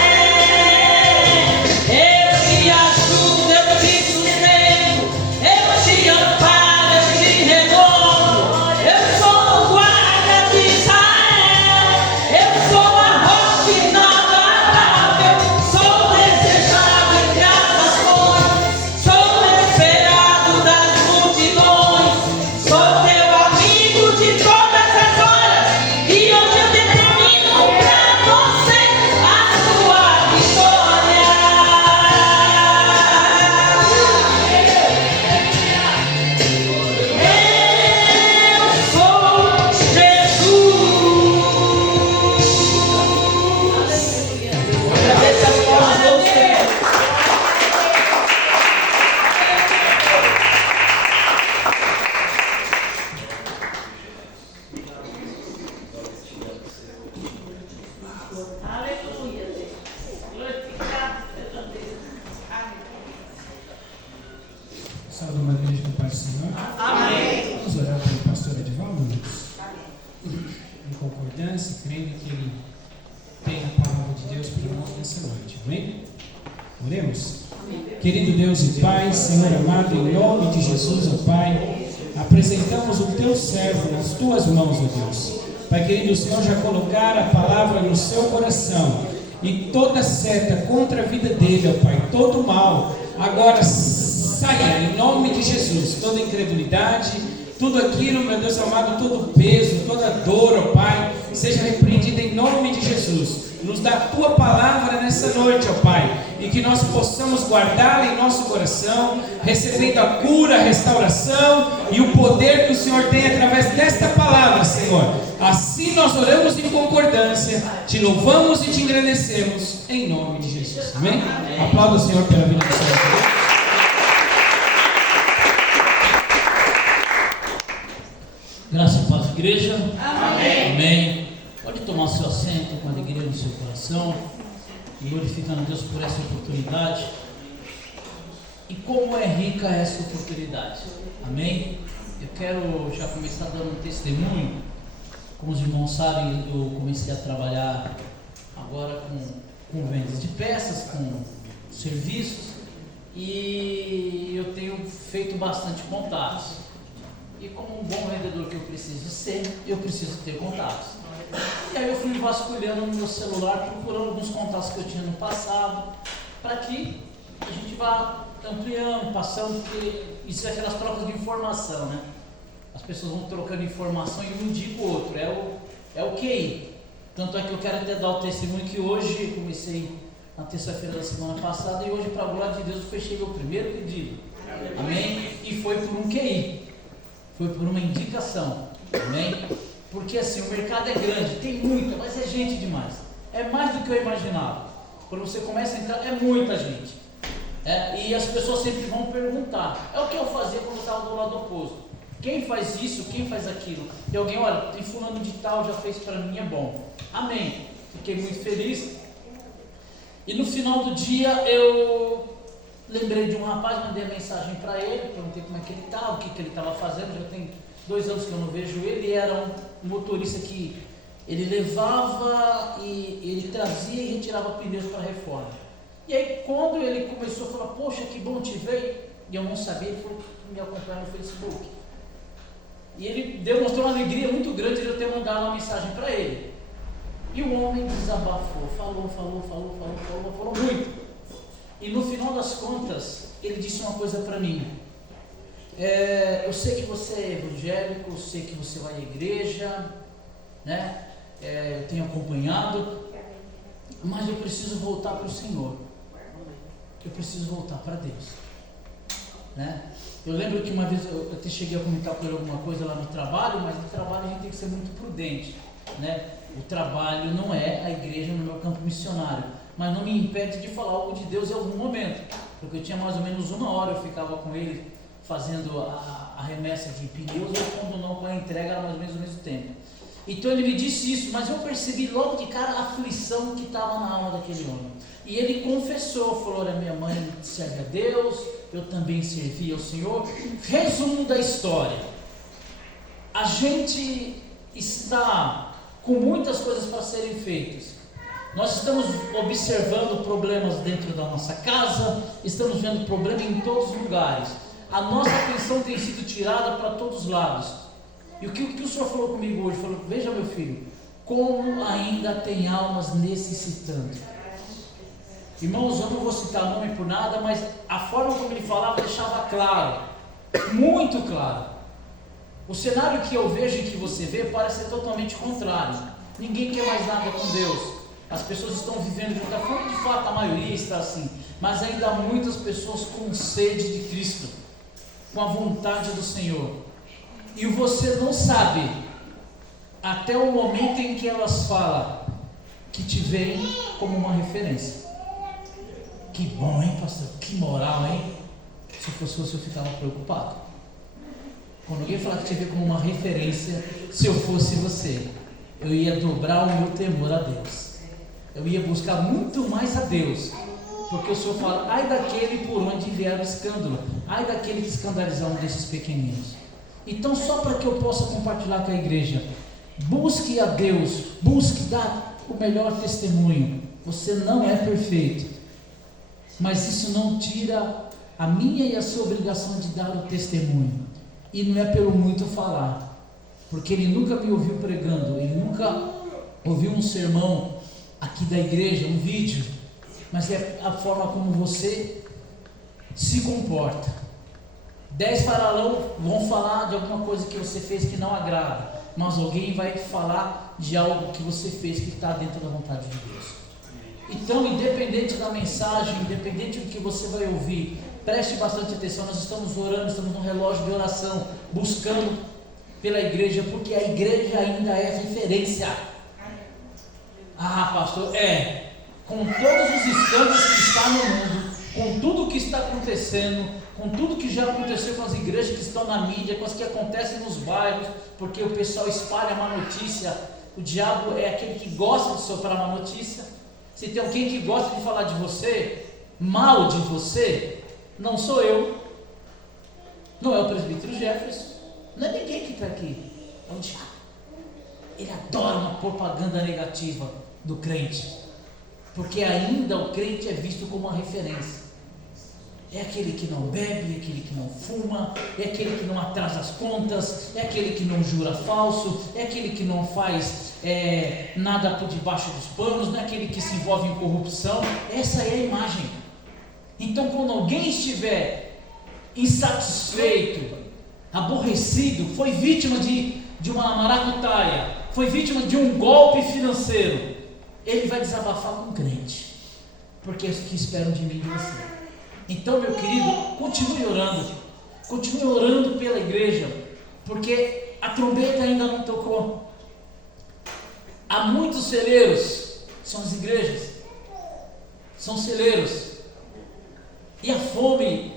Eu te ajudo, eu te sustento, eu te amparo, eu te renovo. Eu sou o guarda de Israel, eu sou a rocha inabalável, sou desejado entre as nações, sou esperado das multidões, sou teu amigo de todas as horas, e hoje eu determino pra você a sua vitória. Eu sou Jesus. Agradeça as palmas ao Senhor. Aleluia, Deus. Glorificado seja Deus. Amém. Salve uma igreja do Pai do Senhor. Amém. Vamos orar pelo pastor Edivaldo. Em concordância, crendo que ele tem a palavra de Deus para nós nessa noite. Amém? Oremos. Querido Deus e Pai, Senhor amado, em nome de Jesus, ó Pai, apresentamos o teu servo nas tuas mãos, ó Deus. Pai querido, o Senhor já colocar a palavra no seu coração e toda seta contra a vida dele, ó Pai, todo mal, agora saia em nome de Jesus, toda incredulidade, tudo aquilo, meu Deus amado, todo peso, toda dor, ó Pai, seja repreendida em nome de Jesus. Nos dá a tua palavra nessa noite, ó Pai, e que nós possamos guardá-la em nosso coração, recebendo a cura, a restauração e o poder que o Senhor tem através desta palavra, Senhor. Assim nós oramos em concordância, te louvamos e te engrandecemos em nome de Jesus. Amém? Aplauda o Senhor pela vida do Senhor. Graça e paz, igreja. Amém. Amém. Pode tomar seu assento com alegria no seu coração, glorificando a Deus por essa oportunidade. E como é rica essa oportunidade. Amém. Eu quero já começar dando um testemunho. Como os irmãos sabem, eu comecei a trabalhar agora com vendas de peças, com serviços, e eu tenho feito bastante contatos. E como um bom vendedor que eu preciso ser, eu preciso ter contatos. E aí eu fui vasculhando no meu celular, procurando alguns contatos que eu tinha no passado, para que a gente vá ampliando, passando, porque isso é aquelas trocas de informação, né? As pessoas vão trocando informação e um indica o outro, é o QI. Tanto é que eu quero até dar o testemunho que hoje, eu comecei na terça-feira da semana passada, e hoje, para a glória de Deus, eu fechei meu primeiro pedido. Amém? E foi por um QI. Foi por uma indicação, amém? Porque assim, o mercado é grande, tem muita, mas é gente demais. É mais do que eu imaginava. Quando você começa a entrar, é muita gente. E as pessoas sempre vão perguntar. É o que eu fazia quando eu estava do lado oposto. Quem faz isso? Quem faz aquilo? E alguém, olha, tem fulano de tal, já fez para mim, é bom. Amém. Fiquei muito feliz. E no final do dia, eu lembrei de um rapaz, mandei a mensagem para ele, perguntei como é que ele estava, o que ele estava fazendo. Já tem 2 anos que eu não vejo ele. Ele era um motorista que ele levava e ele trazia e retirava pneus para reforma. E aí quando ele começou a falar, poxa, que bom te ver, e eu não sabia, ele falou que me acompanha no Facebook. E ele demonstrou uma alegria muito grande de eu ter mandado uma mensagem para ele. E o homem desabafou, falou muito. E no final das contas, ele disse uma coisa para mim. Eu sei que você é evangélico, eu sei que você vai à igreja, né? Eu tenho acompanhado, mas eu preciso voltar para o Senhor. Eu preciso voltar para Deus, né? Eu lembro que uma vez eu até cheguei a comentar com ele alguma coisa lá no trabalho, mas no trabalho a gente tem que ser muito prudente, né? O trabalho não é a igreja no meu campo missionário, mas não me impede de falar algo de Deus em algum momento, porque eu tinha mais ou menos 1 hora, eu ficava com ele fazendo a remessa de pneus, ou quando não, com a entrega era mais ou menos o mesmo tempo. Então ele me disse isso, mas eu percebi logo de cara a aflição que estava na alma daquele homem. E ele confessou, falou: olha, minha mãe serve a Deus, eu também servi ao Senhor. Resumo da história: a gente está com muitas coisas para serem feitas. Nós estamos observando problemas dentro da nossa casa, estamos vendo problemas em todos os lugares. A nossa atenção tem sido tirada para todos os lados. E o que o Senhor falou comigo hoje? Falou: veja, meu filho, como ainda tem almas necessitando. Irmãos, eu não vou citar nome por nada, mas a forma como ele falava deixava claro, muito claro. O cenário que eu vejo e que você vê parece ser totalmente contrário. Ninguém quer mais nada com Deus. As pessoas estão vivendo de outra forma, de fato a maioria está assim, mas ainda há muitas pessoas com sede de Cristo, com a vontade do Senhor. E você não sabe, até o momento em que elas falam, que te veem como uma referência. Que bom, hein, pastor? Que moral, hein? Se fosse você, eu ficava preocupado. Quando alguém falar que te vê como uma referência, se eu fosse você, eu ia dobrar o meu temor a Deus. Eu ia buscar muito mais a Deus. Porque o Senhor fala: ai daquele por onde vier o escândalo, ai daquele que escandalizar um desses pequeninos. Então, só para que eu possa compartilhar com a igreja, busque a Deus, busque dar o melhor testemunho. Você não é perfeito, mas isso não tira a minha e a sua obrigação de dar o testemunho. E não é pelo muito falar, porque ele nunca me ouviu pregando, ele nunca ouviu um sermão aqui da igreja, um vídeo, mas é a forma como você se comporta. 10 vão falar de alguma coisa que você fez que não agrada, mas alguém vai falar de algo que você fez que está dentro da vontade de Deus. Então, independente da mensagem, independente do que você vai ouvir, preste bastante atenção. Nós estamos orando, estamos no relógio de oração, buscando pela igreja, porque a igreja ainda é referência. Ah, pastor, com todos os escândalos que está no mundo, com tudo que está acontecendo, com tudo que já aconteceu com as igrejas que estão na mídia, com as que acontecem nos bairros, porque o pessoal espalha má notícia. O diabo é aquele que gosta de soprar má notícia. Se tem alguém que gosta de falar de você, mal de você, não sou eu, não é o presbítero Jefferson, não é ninguém que está aqui, é o diabo. Ele adora uma propaganda negativa do crente, porque ainda o crente é visto como uma referência. É aquele que não bebe, é aquele que não fuma, é aquele que não atrasa as contas, é aquele que não jura falso, é aquele que não faz nada por debaixo dos panos, não é aquele que se envolve em corrupção. Essa é a imagem. Então, quando alguém estiver insatisfeito, aborrecido, foi vítima de uma maracutaia, foi vítima de um golpe financeiro, ele vai desabafar com o crente, porque é isso que esperam de mim e de você. Então, meu querido, continue orando pela igreja, porque a trombeta ainda não tocou. Há muitos celeiros, são as igrejas, são celeiros, e a fome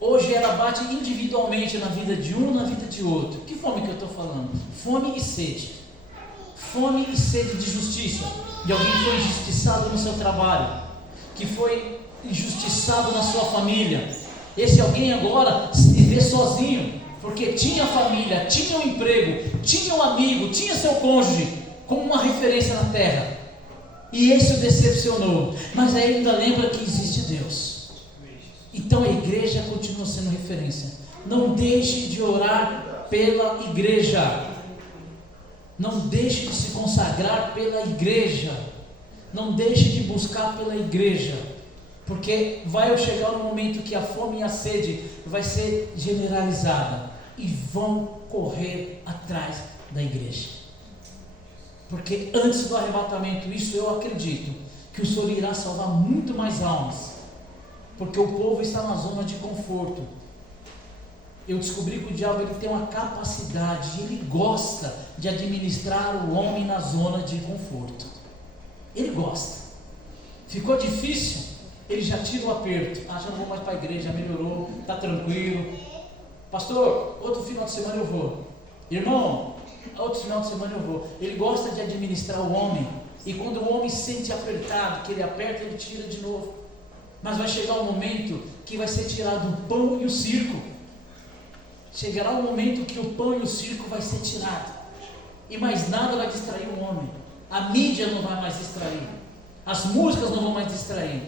hoje ela bate individualmente na vida de um, na vida de outro. Que fome que eu estou falando? Fome e sede. Fome e sede de justiça, de alguém que foi injustiçado no seu trabalho, que foi injustiçado na sua família. Esse alguém agora se vê sozinho, porque tinha família, tinha um emprego, tinha um amigo, tinha seu cônjuge como uma referência na terra, e esse o decepcionou, mas aí ainda lembra que existe Deus. Então a igreja continua sendo referência. Não deixe de orar pela igreja. Não deixe de se consagrar pela igreja. Não deixe de buscar pela igreja. Porque vai chegar um momento que a fome e a sede vai ser generalizada. E vão correr atrás da igreja. Porque antes do arrebatamento, isso eu acredito, que o Senhor irá salvar muito mais almas. Porque o povo está na zona de conforto. Eu descobri que o diabo ele tem uma capacidade, ele gosta de administrar o homem na zona de conforto. Ele gosta. Ficou difícil, ele já tira o aperto. Já não vou mais para a igreja, já melhorou, está tranquilo. Pastor, outro final de semana eu vou. Irmão, outro final de semana eu vou. Ele gosta de administrar o homem. E quando o homem se sente apertado, que ele aperta, ele tira de novo. Mas vai chegar um momento que vai ser tirado o pão e o circo. Chegará um momento que o pão e o circo vai ser tirado. E mais nada vai distrair o homem. A mídia não vai mais distrair. As músicas não vão mais distrair.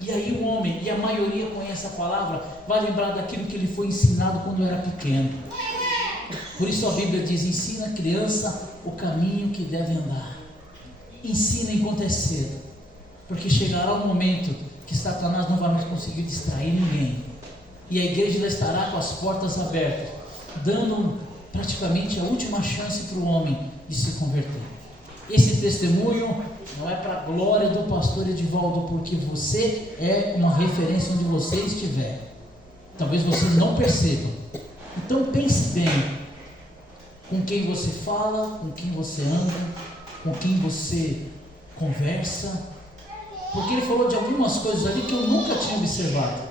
E aí o homem, e a maioria conhece a palavra, vai lembrar daquilo que ele foi ensinado quando era pequeno. Por isso a Bíblia diz: ensina a criança o caminho que deve andar. Ensina enquanto é cedo. Porque chegará um momento que Satanás não vai mais conseguir distrair ninguém. E a igreja já estará com as portas abertas, dando praticamente a última chance para o homem de se converter. Esse testemunho não é para a glória do pastor Edivaldo, porque você é uma referência onde você estiver. Talvez vocês não percebam. Então pense bem com quem você fala, com quem você anda, com quem você conversa, porque ele falou de algumas coisas ali que eu nunca tinha observado,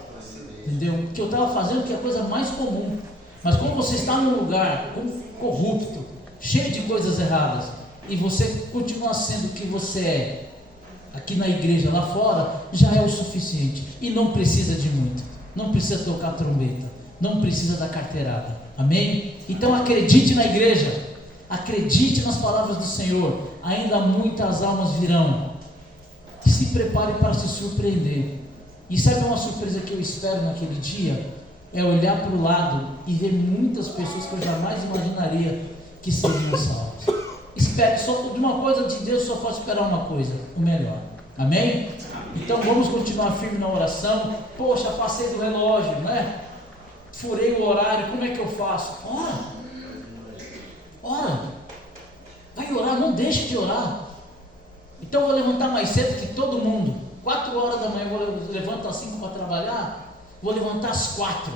entendeu? Que eu estava fazendo, que é a coisa mais comum. Mas como você está num lugar corrupto, cheio de coisas erradas, e você continua sendo o que você é aqui na igreja, lá fora, já é o suficiente. E não precisa de muito. Não precisa tocar trombeta. Não precisa da carteirada. Amém? Então acredite na igreja. Acredite nas palavras do Senhor. Ainda muitas almas virão. Se prepare para se surpreender. E sabe uma surpresa que eu espero naquele dia? É olhar para o lado e ver muitas pessoas que eu jamais imaginaria que seriam salvas. Espere, só de uma coisa de Deus só pode esperar uma coisa, o melhor. Amém? Então vamos continuar firme na oração. Poxa, passei do relógio, né? Furei o horário, como é que eu faço? Ora, vai orar, não deixe de orar. Então eu vou levantar mais cedo que todo mundo. 4 horas da manhã, eu levanto às 5 para trabalhar, vou levantar às 4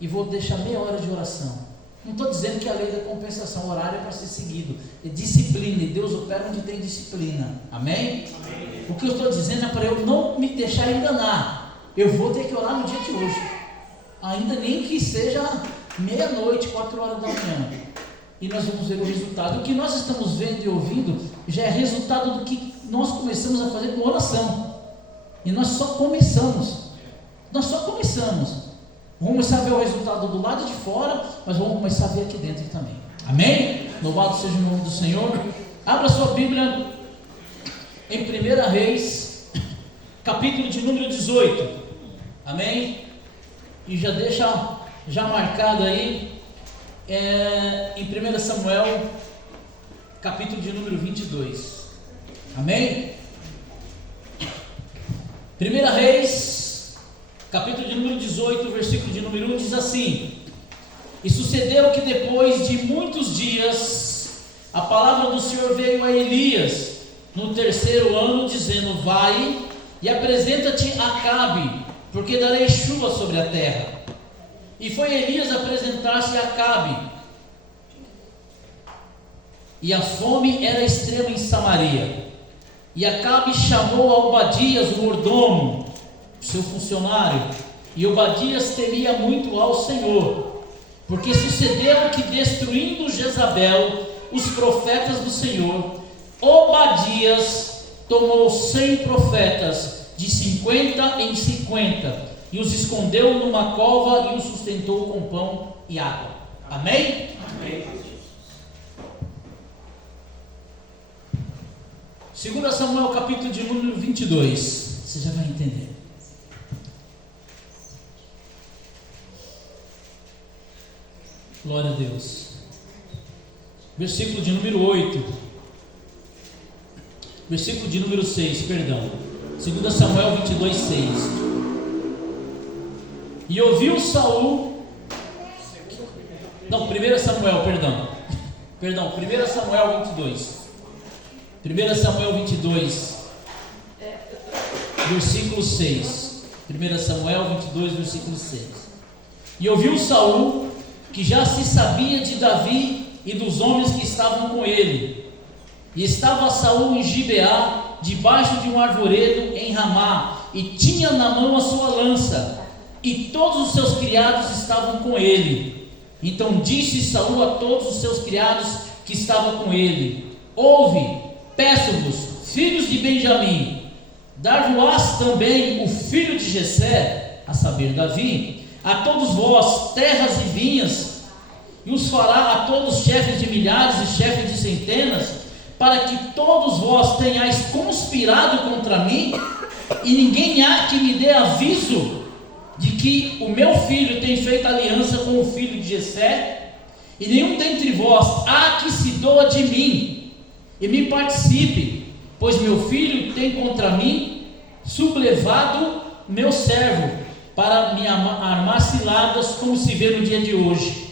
e vou deixar meia hora de oração. Não estou dizendo que a lei da compensação, o horário é para ser seguido, é disciplina, e Deus opera onde tem disciplina. Amém? Amém. O que eu estou dizendo é para eu não me deixar enganar. Eu vou ter que orar no dia de hoje, ainda nem que seja meia-noite, 4 horas da manhã, e nós vamos ver o resultado. O que nós estamos vendo e ouvindo já é resultado do que nós começamos a fazer com oração. E nós só começamos. Vamos começar a ver o resultado do lado de fora, mas vamos começar a ver aqui dentro também. Amém? Louvado seja o nome do Senhor. Abra sua Bíblia em 1 Reis, capítulo de número 18. Amém? E já deixa marcado aí em 1 Samuel, capítulo de número 22. Amém? 1 Reis, capítulo de número 18, versículo de número 1, diz assim: E sucedeu que depois de muitos dias, a palavra do Senhor veio a Elias, no 3º ano, dizendo: Vai e apresenta-te a Acabe, porque darei chuva sobre a terra. E foi Elias apresentar-se a Acabe, e a fome era extrema em Samaria. E Acabe chamou a Obadias, o mordomo, seu funcionário, e Obadias temia muito ao Senhor, porque sucedeu que, destruindo Jezabel os profetas do Senhor, Obadias tomou 100 profetas, de 50 em 50, e os escondeu numa cova e os sustentou com pão e água. Amém? Amém. 2 Samuel, capítulo de número 22. Você já vai entender. Glória a Deus. versículo de número 8, versículo de número 6, perdão, 2 Samuel 22, 6. E ouviu Saul, não, 1 Samuel, perdão, 1 Samuel 22, 1 Samuel 22, versículo 6, 1 Samuel 22, versículo 6. E ouviu Saul, que já se sabia de Davi e dos homens que estavam com ele, e estava Saul em Gibeá, debaixo de um arvoredo em Ramá, e tinha na mão a sua lança, e todos os seus criados estavam com ele. Então disse Saul a todos os seus criados que estavam com ele: ouve, peço-vos, filhos de Benjamim, dar-vos-ás também o filho de Jessé, a saber Davi, a todos vós terras e vinhas, e os fará a todos chefes de milhares e chefes de centenas, para que todos vós tenhais conspirado contra mim, e ninguém há que me dê aviso de que o meu filho tem feito aliança com o filho de Jessé, e nenhum dentre vós há que se doa de mim e me participe, pois meu filho tem contra mim sublevado meu servo, para me armar ciladas, como se vê no dia de hoje.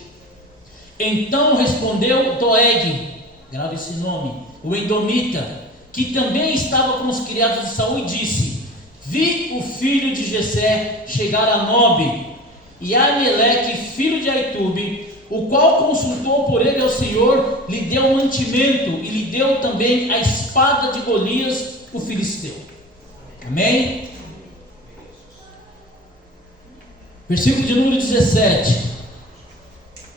Então respondeu Doeg, grave esse nome, o Edomita, que também estava com os criados de Saul, e disse: vi o filho de Jessé chegar a Nobe, e Ameleque, filho de Aitube, o qual consultou por ele ao Senhor, lhe deu mantimento, e lhe deu também a espada de Golias, o filisteu. Amém? Versículo de número 17.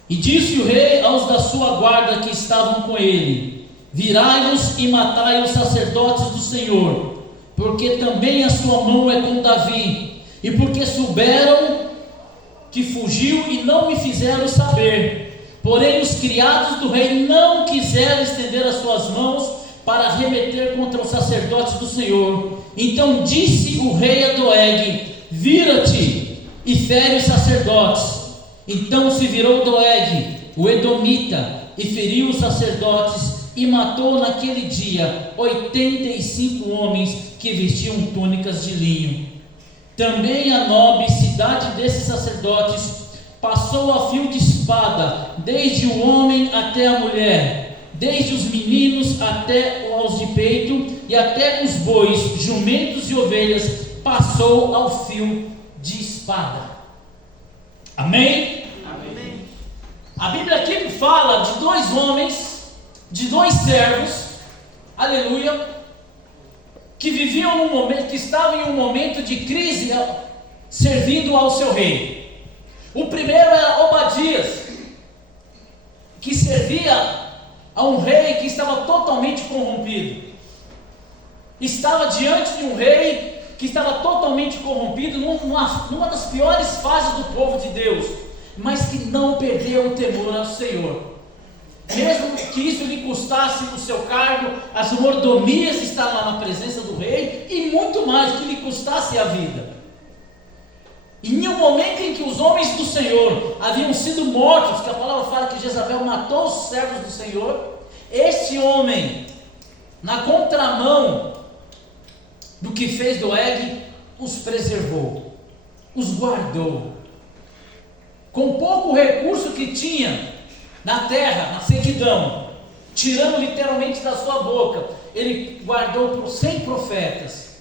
E disse o rei aos da sua guarda que estavam com ele: virai-os e matai os sacerdotes do Senhor, porque também a sua mão é com Davi, e porque souberam que fugiu e não me fizeram saber. Porém os criados do rei não quiseram estender as suas mãos para remeter contra os sacerdotes do Senhor. Então disse o rei a Doeg: vira-te e fere os sacerdotes. Então se virou Doeg, o Edomita, e feriu os sacerdotes, e matou naquele dia 85 homens que vestiam túnicas de linho. Também a Nobe, cidade desses sacerdotes, passou a fio de espada, desde o homem até a mulher, desde os meninos até os de peito, e até os bois, jumentos e ovelhas, passou ao fio de espada. Amém? Amém. A Bíblia aqui fala de dois homens, de dois servos, aleluia, que viviam num momento, que estavam em um momento de crise, servindo ao seu rei. O primeiro era Obadias, que servia a um rei que estava totalmente corrompido. Estava diante de um rei que estava totalmente corrompido, numa das piores fases do povo de Deus, mas que não perdeu o temor ao Senhor. Mesmo que isso lhe custasse o seu cargo, as mordomias de estar lá na presença do rei, e muito mais, que lhe custasse a vida. E em um momento em que os homens do Senhor haviam sido mortos, que a palavra fala que Jezabel matou os servos do Senhor, este homem, na contramão do que fez Doeg, os preservou, os guardou. Com pouco recurso que tinha na terra, na sequidão, tirando literalmente da sua boca, ele guardou por 100 profetas,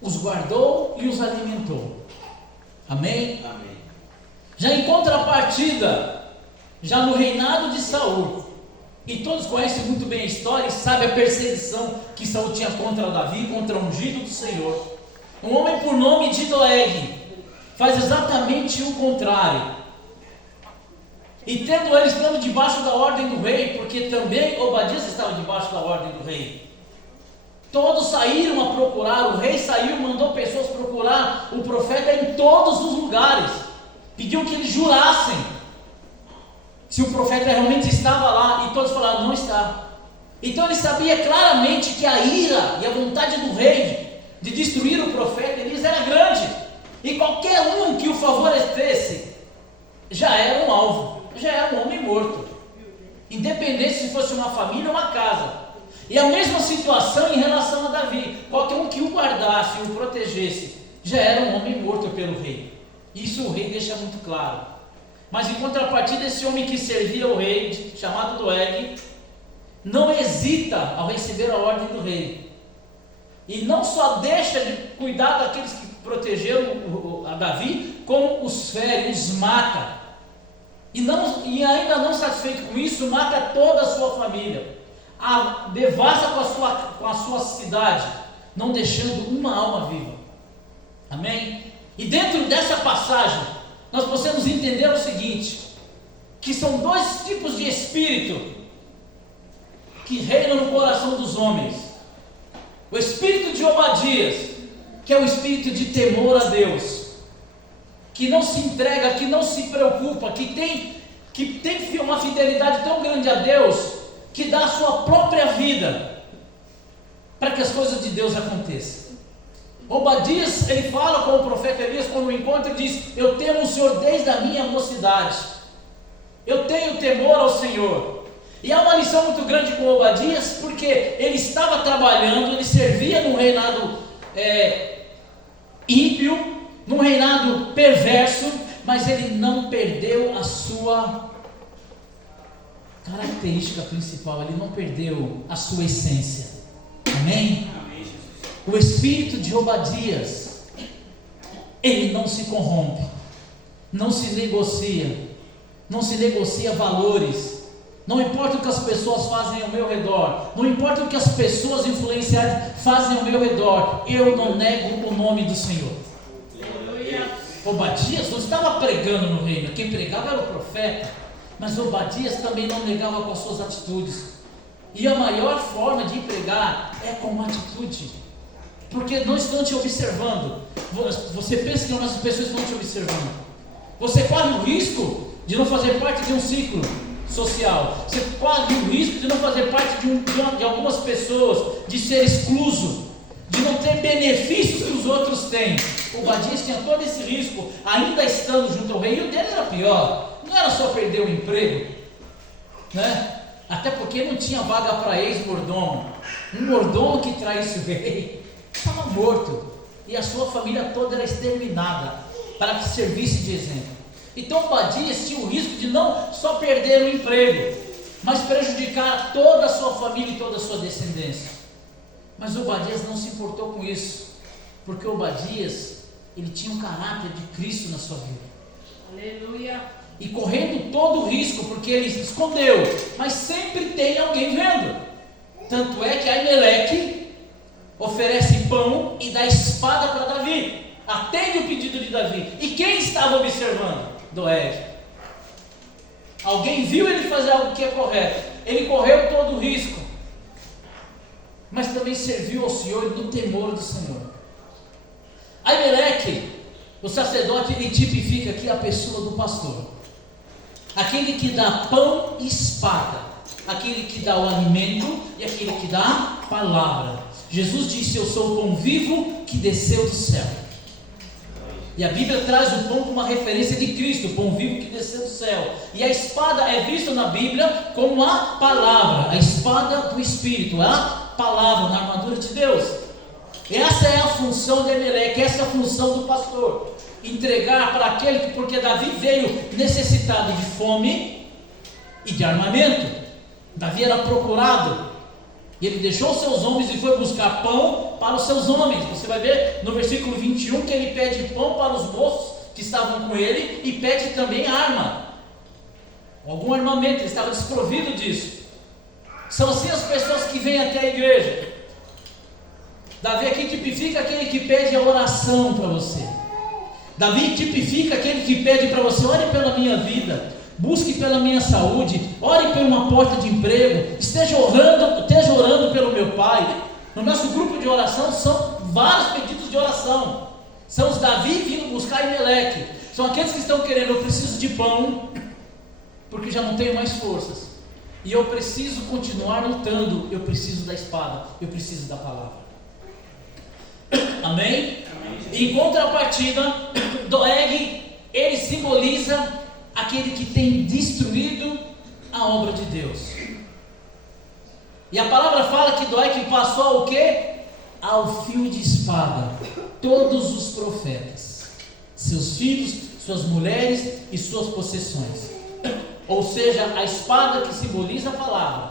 os guardou e os alimentou. Amém? Amém. Já em contrapartida, já no reinado de Saul, e todos conhecem muito bem a história e sabem a perseguição que Saul tinha contra Davi, contra o ungido do Senhor. Um homem por nome de Doeg faz exatamente o contrário. E tendo eles estando debaixo da ordem do rei, porque também Obadias estava debaixo da ordem do rei, todos saíram a procurar, o rei saiu, mandou pessoas procurar o profeta em todos os lugares, pediu que eles jurassem se o profeta realmente estava lá, e todos falaram: não está. Então ele sabia claramente que a ira e a vontade do rei de destruir o profeta Elias era grande, e qualquer um que o favorecesse já era um alvo, já era um homem morto. independente se fosse uma família ou uma casa. E a mesma situação em relação a Davi. Qualquer um que o guardasse e o protegesse já era um homem morto pelo rei. Isso o rei deixa muito claro. Mas em contrapartida, esse homem que servia o rei, chamado Doeg, não hesita ao receber a ordem do rei. E não só deixa de cuidar daqueles que protegeram a Davi, como os fere, os mata. E ainda não satisfeito com isso, mata toda a sua família. Devasta com a sua cidade, não deixando uma alma viva. Amém? E dentro dessa passagem, nós podemos entender o seguinte, que são dois tipos de espírito que reinam no coração dos homens. O espírito de Obadias, que é o espírito de temor a Deus, que não se entrega, que não se preocupa, que tem uma fidelidade tão grande a Deus, que dá a sua própria vida para que as coisas de Deus aconteçam. Obadias, ele fala com o profeta Elias quando o encontra e diz: eu temo o Senhor desde a minha mocidade, eu tenho temor ao Senhor. E há uma lição muito grande com Obadias, porque ele estava trabalhando, ele servia num reinado ímpio, num reinado perverso, mas ele não perdeu a sua característica principal, ele não perdeu a sua essência. Amém? O espírito de Obadias, ele não se corrompe, não se negocia valores. Não importa o que as pessoas fazem ao meu redor, não importa o que as pessoas influenciadas fazem ao meu redor, eu não nego o nome do Senhor. Obadias não estava pregando no reino, quem pregava era o profeta, mas Obadias também não negava com as suas atitudes. E a maior forma de pregar é com uma atitude, porque não estão te observando. Você pensa que as pessoas estão te observando, você corre o risco de não fazer parte de um ciclo social, você corre o risco de não fazer parte de algumas pessoas, de ser excluso, de não ter benefícios que os outros têm. Obadias tinha todo esse risco, ainda estando junto ao rei, e o dele era pior, não era só perder o emprego, né? Até porque não tinha vaga para ex-mordomo. Um mordomo que traísse o rei estava morto, e a sua família toda era exterminada, para que servisse de exemplo. Então Obadias tinha o risco de não só perder o emprego, mas prejudicar toda a sua família e toda a sua descendência. Mas Obadias não se importou com isso, porque Obadias, ele tinha um caráter de Cristo na sua vida. Aleluia. E correndo todo o risco, porque ele se escondeu, mas sempre tem alguém vendo. Tanto é que Aimeleque oferece pão e dá espada para Davi, atende o pedido de Davi. E quem estava observando? Doeg. Alguém viu ele fazer algo que é correto, ele correu todo o risco, mas também serviu ao Senhor no temor do Senhor. Aimeleque, o sacerdote, ele tipifica aqui a pessoa do pastor, aquele que dá pão e espada, aquele que dá o alimento e aquele que dá a palavra. Jesus disse: eu sou o pão vivo que desceu do céu. E a Bíblia traz o pão como uma referência de Cristo, o pão vivo que desceu do céu. E a espada é vista na Bíblia como a palavra, a espada do Espírito, a palavra na armadura de Deus. Essa é a função de Aimeleque, essa é a função do pastor. Entregar para aquele que, porque Davi veio necessitado de fome e de armamento. Davi era procurado. E ele deixou seus homens e foi buscar pão para os seus homens. Você vai ver no versículo 21 que ele pede pão para os moços que estavam com ele e pede também arma, algum armamento. Ele estava desprovido disso. São assim as pessoas que vêm até a igreja. Davi aqui tipifica aquele que pede a oração para você. Davi tipifica aquele que pede para você: ore pela minha vida, busque pela minha saúde, ore por uma porta de emprego, esteja orando pelo meu pai. No nosso grupo de oração são vários pedidos de oração. São os Davi vindo buscar Aimeleque. São aqueles que estão querendo: eu preciso de pão, porque já não tenho mais forças, e eu preciso continuar lutando, eu preciso da espada, eu preciso da palavra. Amém? Em contrapartida, Doeg, ele simboliza aquele que tem destruído a a obra de Deus. E a palavra fala que Doeg passou ao quê? Ao fio de espada todos os profetas, seus filhos, suas mulheres e suas possessões. Ou seja, a espada que simboliza a palavra,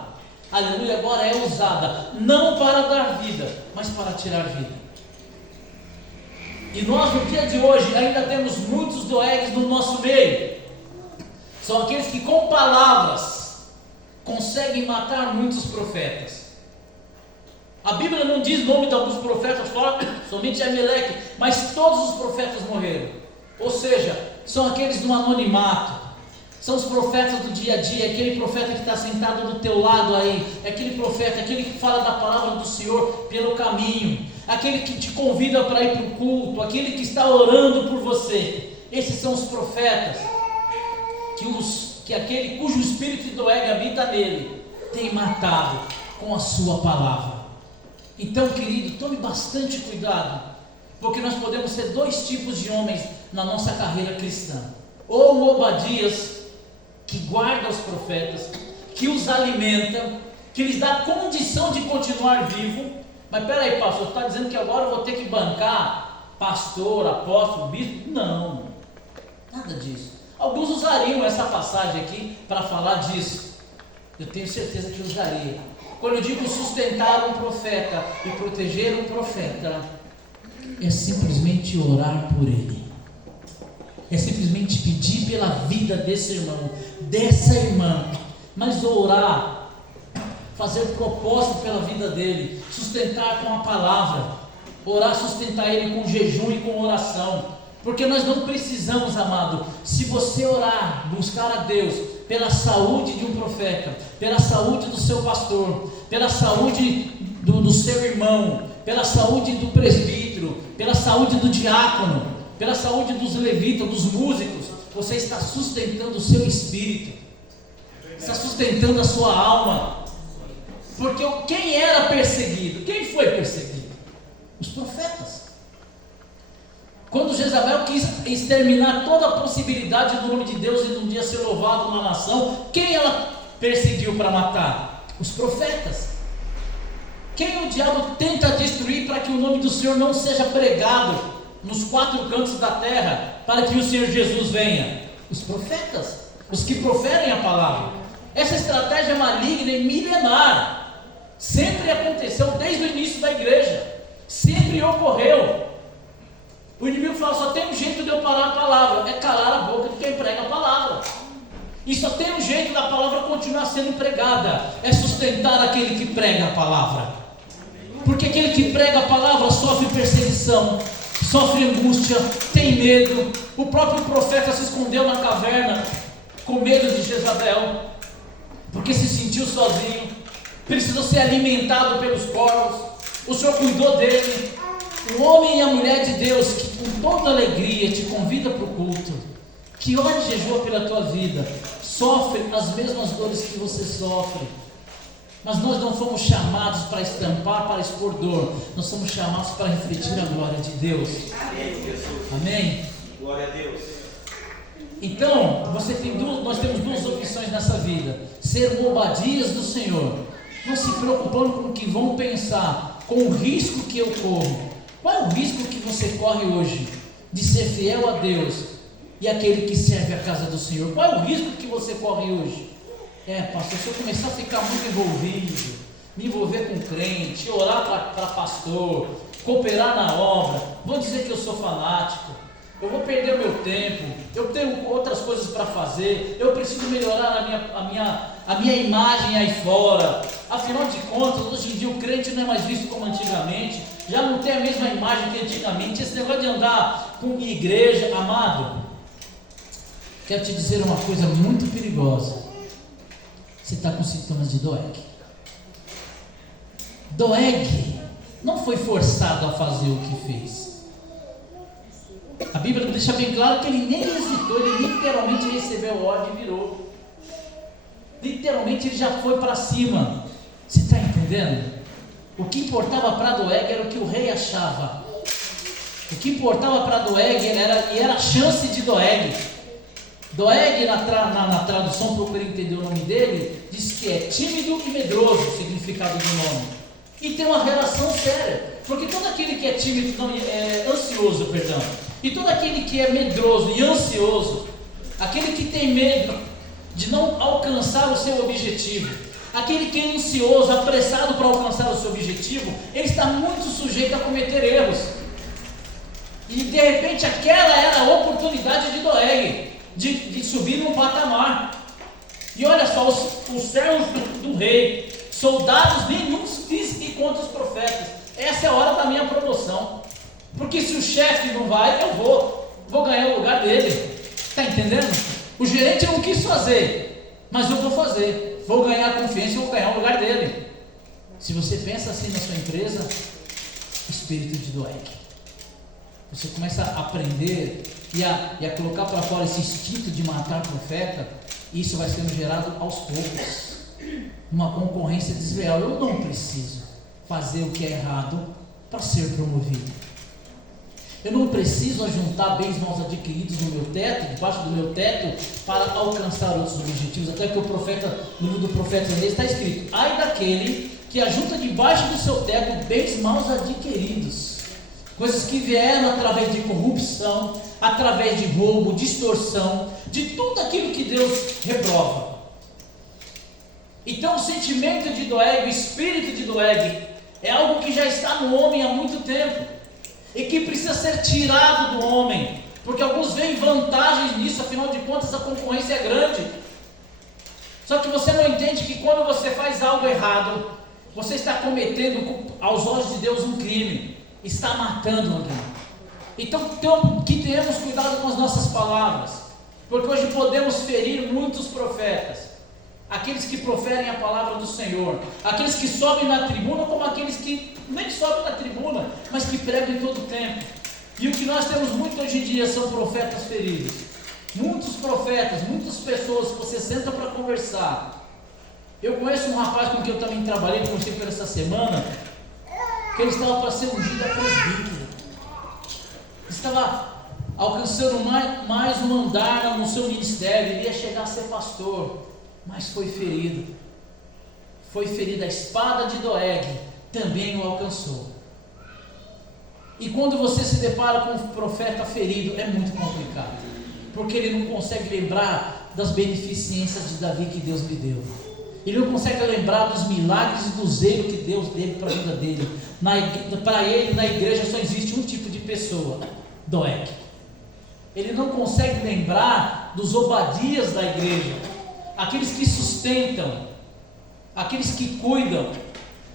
aleluia, agora é usada não para dar vida, mas para tirar vida. E nós no dia de hoje ainda temos muitos Doegs no nosso meio. São aqueles que com palavras conseguem matar muitos profetas. A Bíblia não diz o nome de alguns profetas, somente Ameleque, mas todos os profetas morreram. Ou seja, são aqueles do anonimato, são os profetas do dia a dia, aquele profeta que está sentado do teu lado aí, aquele profeta, aquele que fala da palavra do Senhor pelo caminho, aquele que te convida para ir para o culto, aquele que está orando por você. Esses são os profetas que aquele cujo espírito de Doeg habita nele tem matado com a sua palavra. Então, querido, tome bastante cuidado, porque nós podemos ser dois tipos de homens na nossa carreira cristã: ou um Obadias, que guarda os profetas, que os alimenta, que lhes dá condição de continuar vivo. Mas peraí, pastor, você está dizendo que agora eu vou ter que bancar pastor, apóstolo, bispo? Não, nada disso. Alguns usariam essa passagem aqui para falar disso. Eu tenho certeza que usaria. Quando eu digo sustentar um profeta e proteger um profeta, é simplesmente orar por ele, é simplesmente pedir pela vida desse irmão, dessa irmã, mas orar, fazer propósito pela vida dele, sustentar com a palavra, orar, sustentar ele com jejum e com oração. Porque nós não precisamos, amado, se você orar, buscar a Deus pela saúde de um profeta, pela saúde do seu pastor, pela saúde do seu irmão, pela saúde do presbítero, pela saúde do diácono, pela saúde dos levitas, dos músicos, você está sustentando o seu espírito, está sustentando a sua alma. Porque quem era perseguido? Quem foi perseguido? Os profetas. Quando Jezabel quis exterminar toda a possibilidade do nome de Deus e de um dia ser louvado na nação, quem ela perseguiu para matar? Os profetas. Quem o diabo tenta destruir para que o nome do Senhor não seja pregado nos quatro cantos da terra, para que o Senhor Jesus venha? Os profetas, os que proferem a palavra. Essa estratégia maligna e milenar sempre aconteceu desde o início da igreja, sempre ocorreu. O inimigo fala: só tem um jeito de eu parar a palavra, é calar a boca de quem prega a palavra. E só tem um jeito da palavra continuar sendo pregada, é sustentar aquele que prega a palavra. Porque aquele que prega a palavra sofre perseguição, sofre angústia, tem medo. O próprio profeta se escondeu na caverna com medo de Jezabel, porque se sentiu sozinho, precisou ser alimentado pelos corvos. O Senhor cuidou dele. O homem e a mulher de Deus que com toda alegria te convida para o culto, que ora e jejua pela tua vida, sofre as mesmas dores que você sofre. Mas nós não fomos chamados para estampar, para expor dor. Nós somos chamados para refletir a glória de Deus. Amém? Glória a Deus. Então, nós temos duas opções nessa vida: ser um Obadias do Senhor, não se preocupando com o que vão pensar, com o risco que eu corro. Qual é o risco que você corre hoje de ser fiel a Deus e aquele que serve a casa do Senhor? Qual é o risco que você corre hoje? Pastor, se eu começar a ficar muito envolvido, me envolver com crente, orar para pastor, cooperar na obra, vou dizer que eu sou fanático, eu vou perder o meu tempo, eu tenho outras coisas para fazer, eu preciso melhorar a minha imagem aí fora. Afinal de contas, hoje em dia o crente não é mais visto como antigamente, já não tem a mesma imagem que antigamente. Esse negócio de andar com igreja, amado, quero te dizer uma coisa muito perigosa. Você está com sintomas de Doeg. Doeg não foi forçado a fazer o que fez. A Bíblia deixa bem claro que ele nem hesitou, ele literalmente recebeu a ordem e virou. Literalmente ele já foi para cima. Você está entendendo? O que importava para Doeg era o que o rei achava. O que importava para Doeg era a chance de Doeg. Doeg, na tradução, procura entender o nome dele, diz que é tímido e medroso, o significado do nome. E tem uma relação séria, porque todo aquele que é tímido, ansioso, e todo aquele que é medroso e ansioso, aquele que tem medo de não alcançar o seu objetivo, aquele que é ansioso, apressado para alcançar o seu objetivo, ele está muito sujeito a cometer erros. E de repente aquela era a oportunidade de Doeg de subir num patamar. E olha só, os servos do rei, soldados nenhum dizem que contra os profetas. Essa é a hora da minha promoção, porque se o chefe não vai, eu vou ganhar o lugar dele. Está entendendo? O gerente não quis fazer, mas eu vou fazer, vou ganhar a confiança e vou ganhar o lugar dele. Se você pensa assim na sua empresa, espírito de Doeg, você começa a aprender e a colocar para fora esse instinto de matar profeta. Isso vai sendo gerado aos poucos, uma concorrência desleal. Eu não preciso fazer o que é errado para ser promovido. Eu não preciso ajuntar bens mal adquiridos no meu teto, debaixo do meu teto, para alcançar outros objetivos. Até que o profeta, no livro do profeta Isaías está escrito: ai daquele que ajunta debaixo do seu teto bens mal adquiridos, coisas que vieram através de corrupção, através de roubo, distorção, de tudo aquilo que Deus reprova. Então o sentimento de Doeg, o espírito de Doeg, é algo que já está no homem há muito tempo e que precisa ser tirado do homem, porque alguns veem vantagens nisso. Afinal de contas, a concorrência é grande. Só que você não entende que quando você faz algo errado, você está cometendo, aos olhos de Deus, um crime, está matando alguém. Então que tenhamos cuidado com as nossas palavras, porque hoje podemos ferir muitos profetas, aqueles que proferem a palavra do Senhor, aqueles que sobem na tribuna, como aqueles que nem sobem na tribuna, mas que pregam em todo o tempo. E o que nós temos muito hoje em dia são profetas feridos. Muitos profetas, muitas pessoas que você senta para conversar. Eu conheço um rapaz com quem eu também trabalhei, conversei por essa semana, que ele estava para ser ungido a presbítero, estava alcançando mais um andar no seu ministério, ele ia chegar a ser pastor, mas foi ferido. Foi ferido. A espada de Doeg também o alcançou. E quando você se depara com um profeta ferido, é muito complicado, porque ele não consegue lembrar das beneficências de Davi que Deus lhe deu. Ele não consegue lembrar dos milagres e do zelo que Deus deu para a vida dele. Para ele, na igreja, só existe um tipo de pessoa: Doeg. Ele não consegue lembrar dos Obadias da igreja, aqueles que sustentam, aqueles que cuidam,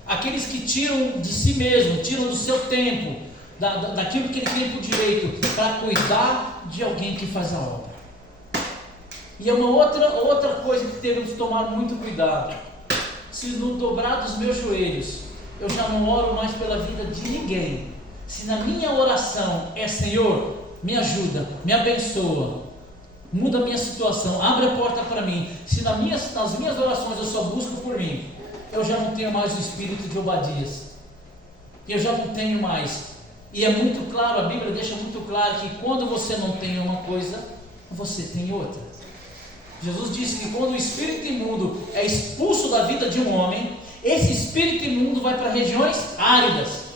aqueles que tiram de si mesmo, tiram do seu tempo, daquilo que ele tem por direito, para cuidar de alguém que faz a obra. E é uma outra coisa que temos que tomar muito cuidado. Se no dobrar dos meus joelhos, eu já não oro mais pela vida de ninguém. Se na minha oração é: Senhor, me ajuda, me abençoa, muda a minha situação, abre a porta para mim. Se nas minhas orações eu só busco por mim, eu já não tenho mais o espírito de Obadias. Eu já não tenho mais. E é muito claro, a Bíblia deixa muito claro que quando você não tem uma coisa, você tem outra. Jesus disse que quando o espírito imundo é expulso da vida de um homem, esse espírito imundo vai para regiões áridas.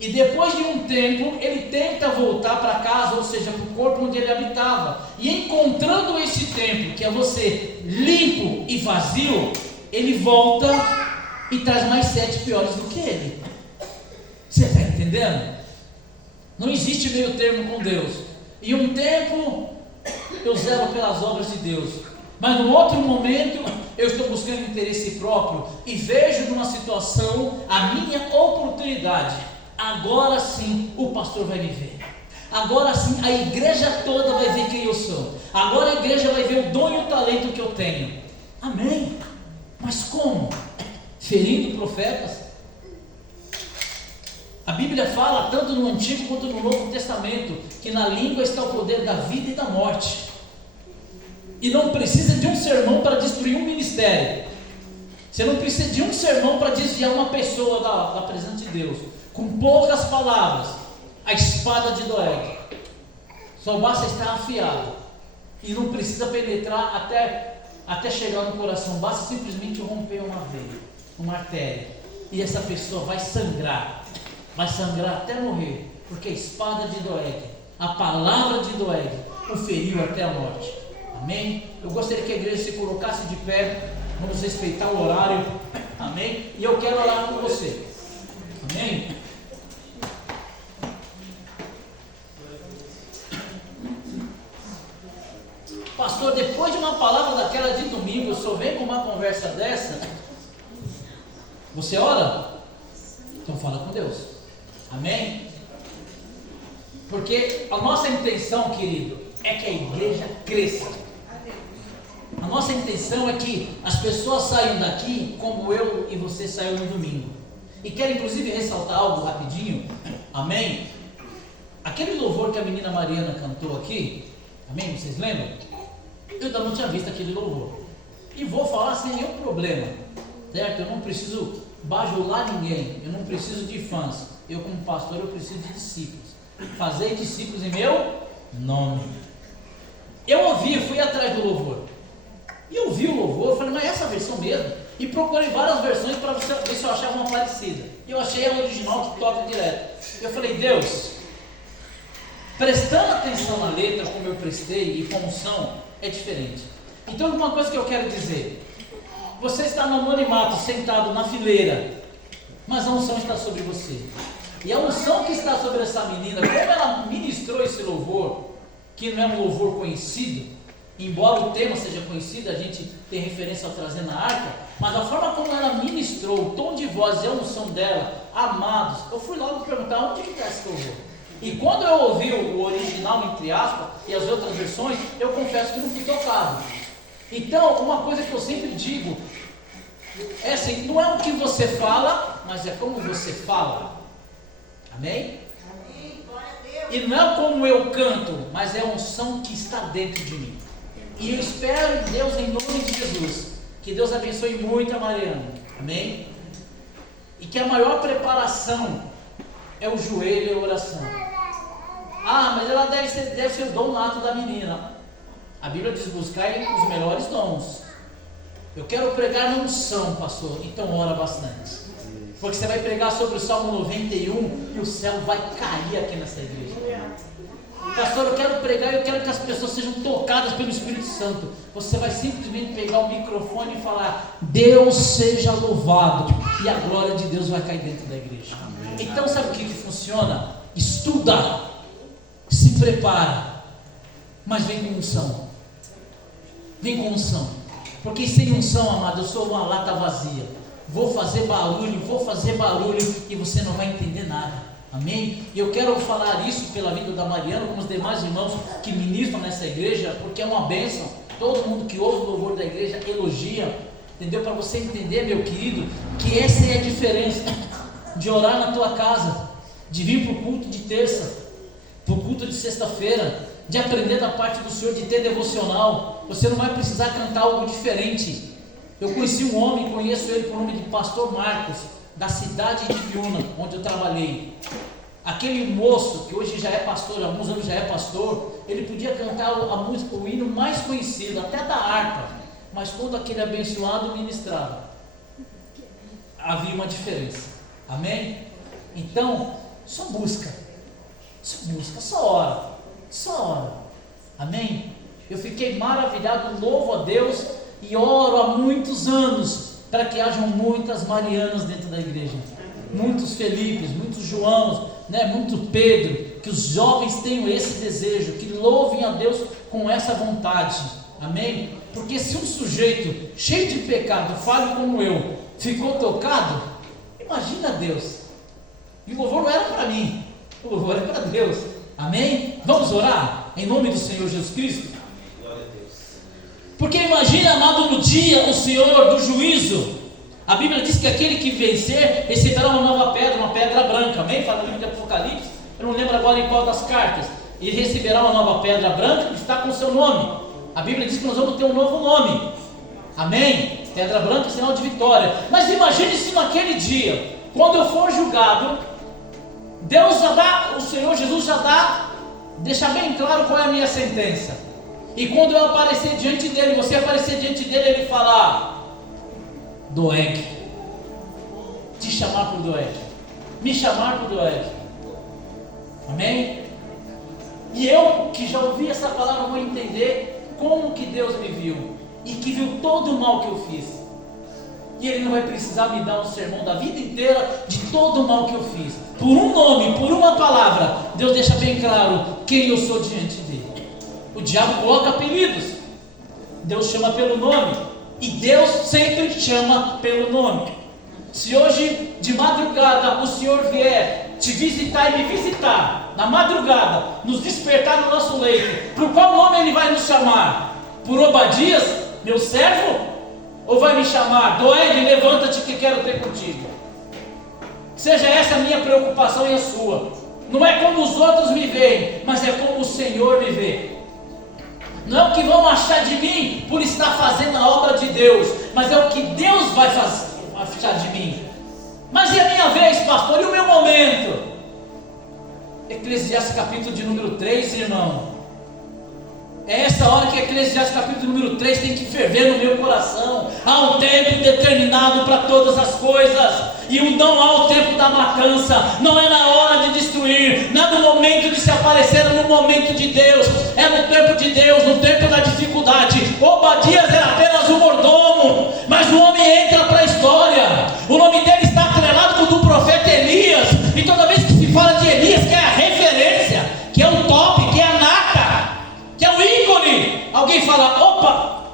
E depois de um tempo, ele tenta voltar para casa, ou seja, para o corpo onde ele habitava. E encontrando esse templo, que é você limpo e vazio, ele volta e traz mais 7 piores do que ele. Você está entendendo? Não existe meio termo com Deus. E um tempo eu zelo pelas obras de Deus, mas no outro momento eu estou buscando interesse próprio e vejo numa situação a minha oportunidade. Agora sim o pastor vai me ver, agora sim a igreja toda vai ver quem eu sou, agora a igreja vai ver o dom e o talento que eu tenho. Amém? Mas como? Ferindo profetas? A Bíblia fala, tanto no Antigo quanto no Novo Testamento, que na língua está o poder da vida e da morte. E não precisa de um sermão para destruir um ministério. Você não precisa de um sermão para desviar uma pessoa da presença de Deus. Com poucas palavras, a espada de Doeg. Só basta estar afiado. E não precisa penetrar até chegar no coração, basta simplesmente romper uma veia, uma artéria, e essa pessoa vai sangrar até morrer, porque a espada de Doeg, a palavra de Doeg, o feriu até a morte. Amém? Eu gostaria que a igreja se colocasse de pé, vamos respeitar o horário, amém? E eu quero orar com você, amém? Pastor, depois de uma palavra daquela de domingo, o senhor vem com uma conversa dessa, você ora? Então fala com Deus, amém? Porque a nossa intenção, querido, é que a igreja cresça. A nossa intenção é que as pessoas saiam daqui como eu e você saiu no domingo. E quero inclusive ressaltar algo rapidinho, amém? Aquele louvor que a menina Mariana cantou aqui, amém? Vocês lembram? Eu ainda não tinha visto aquele louvor. E vou falar sem nenhum problema, certo? Eu não preciso bajular ninguém, eu não preciso de fãs. Eu como pastor, eu preciso de discípulos. Fazer discípulos em meu nome. Eu ouvi, fui atrás do louvor. E eu vi o louvor, falei, mas é essa versão mesmo? E procurei várias versões para ver se eu achava uma parecida. E eu achei a original que toca direto. Eu falei, Deus, prestando atenção na letra como eu prestei e com unção, é diferente. Então uma coisa que eu quero dizer, você está no anonimato, sentado na fileira, mas a unção está sobre você. E a unção que está sobre essa menina, como ela ministrou esse louvor, que não é um louvor conhecido, embora o tema seja conhecido, a gente tem referência ao trazer na arca, mas a forma como ela ministrou, o tom de voz e a unção dela, amados, eu fui logo perguntar onde que está esse louvor. E quando eu ouvi o original, entre aspas, e as outras versões, eu confesso que não fui tocado. Então, uma coisa que eu sempre digo, é assim, não é o que você fala, mas é como você fala. Amém? E não é como eu canto, mas é a unção que está dentro de mim. E eu espero em Deus, em nome de Jesus, que Deus abençoe muito a Mariana. Amém? E que a maior preparação é o joelho e a oração. Ah, mas ela deve ser o dom nato da menina. A Bíblia diz, buscar os melhores dons. Eu quero pregar na unção, pastor, então ora bastante. Porque você vai pregar sobre o Salmo 91 e o céu vai cair aqui nessa igreja. Pastor, eu quero pregar e eu quero que as pessoas sejam tocadas pelo Espírito Santo. Você vai simplesmente pegar o microfone e falar, Deus seja louvado, e a glória de Deus vai cair dentro da igreja. Então sabe o que funciona? Estuda, se prepara, mas vem com unção. Vem com unção. Porque sem unção, amado, eu sou uma lata vazia. Vou fazer barulho e você não vai entender nada. Amém? E eu quero falar isso pela vida da Mariana, como os demais irmãos que ministram nessa igreja, porque é uma bênção. Todo mundo que ouve o louvor da igreja elogia, entendeu? Para você entender, meu querido, que essa é a diferença de orar na tua casa, de vir para o culto de terça, para o culto de sexta-feira, de aprender da parte do Senhor, de ter devocional. Você não vai precisar cantar algo diferente. Eu conheci um homem, conheço ele por nome de Pastor Marcos, da cidade de Piúna, onde eu trabalhei. Aquele moço, que hoje já é pastor, há alguns anos já é pastor, ele podia cantar a música, o hino mais conhecido, até da harpa, mas quando aquele abençoado ministrava, havia uma diferença. Amém? Então, só busca, só ora. Amém? Eu fiquei maravilhado, louvo a Deus e oro há muitos anos para que hajam muitas Marianas dentro da igreja, muitos Felipes, muitos Joãos, muito Pedro, que os jovens tenham esse desejo, que louvem a Deus com essa vontade. Amém? Porque se um sujeito cheio de pecado, falho como eu, ficou tocado, imagina Deus. E o louvor não era para mim, o louvor era para Deus. Amém? Vamos orar em nome do Senhor Jesus Cristo? Porque imagina, amado, no dia o Senhor do juízo, a Bíblia diz que aquele que vencer receberá uma nova pedra, uma pedra branca. Amém? Fala no livro de Apocalipse, eu não lembro agora em qual das cartas. E receberá uma nova pedra branca que está com o seu nome. A Bíblia diz que nós vamos ter um novo nome. Amém? Pedra branca, sinal de vitória. Mas imagine se naquele dia, quando eu for julgado, Deus já dá, o Senhor Jesus já dá, deixa bem claro qual é a minha sentença. E quando eu aparecer diante dele, você aparecer diante dele, ele falar: Doeg, te chamar por Doeg, me chamar por Doeg. Amém? E eu que já ouvi essa palavra vou entender como que Deus me viu e que viu todo o mal que eu fiz. E Ele não vai precisar me dar um sermão da vida inteira de todo o mal que eu fiz. Por um nome, por uma palavra, Deus deixa bem claro quem eu sou diante dele. O diabo coloca apelidos, Deus chama pelo nome. E Deus sempre chama pelo nome. Se hoje de madrugada o Senhor vier te visitar e me visitar, na madrugada, nos despertar no nosso leito, por qual nome Ele vai nos chamar? Por Obadias, meu servo? Ou vai me chamar: Doeg, levanta-te que quero ter contigo? Seja essa a minha preocupação e a sua. Não é como os outros me veem, mas é como o Senhor me vê. Não é o que vão achar de mim por estar fazendo a obra de Deus, mas é o que Deus vai achar de mim. Mas e a minha vez, pastor? E o meu momento? Eclesiastes capítulo de número 3, irmão. É essa hora que Eclesiastes capítulo número 3 tem que ferver no meu coração. Há um tempo determinado para todas as coisas. E não há o tempo da matança. Não é na hora de destruir. Não é no momento de se aparecer. É no momento de Deus. É no tempo de Deus. No tempo da dificuldade. Obadias era apenas um mordomo. Mas o homem entra para a história. O nome dele está atrelado com o do profeta Elias. E toda vez que se fala de Elias, que é a referência, que é o top, que é a nata, que é o ícone, alguém fala: opa,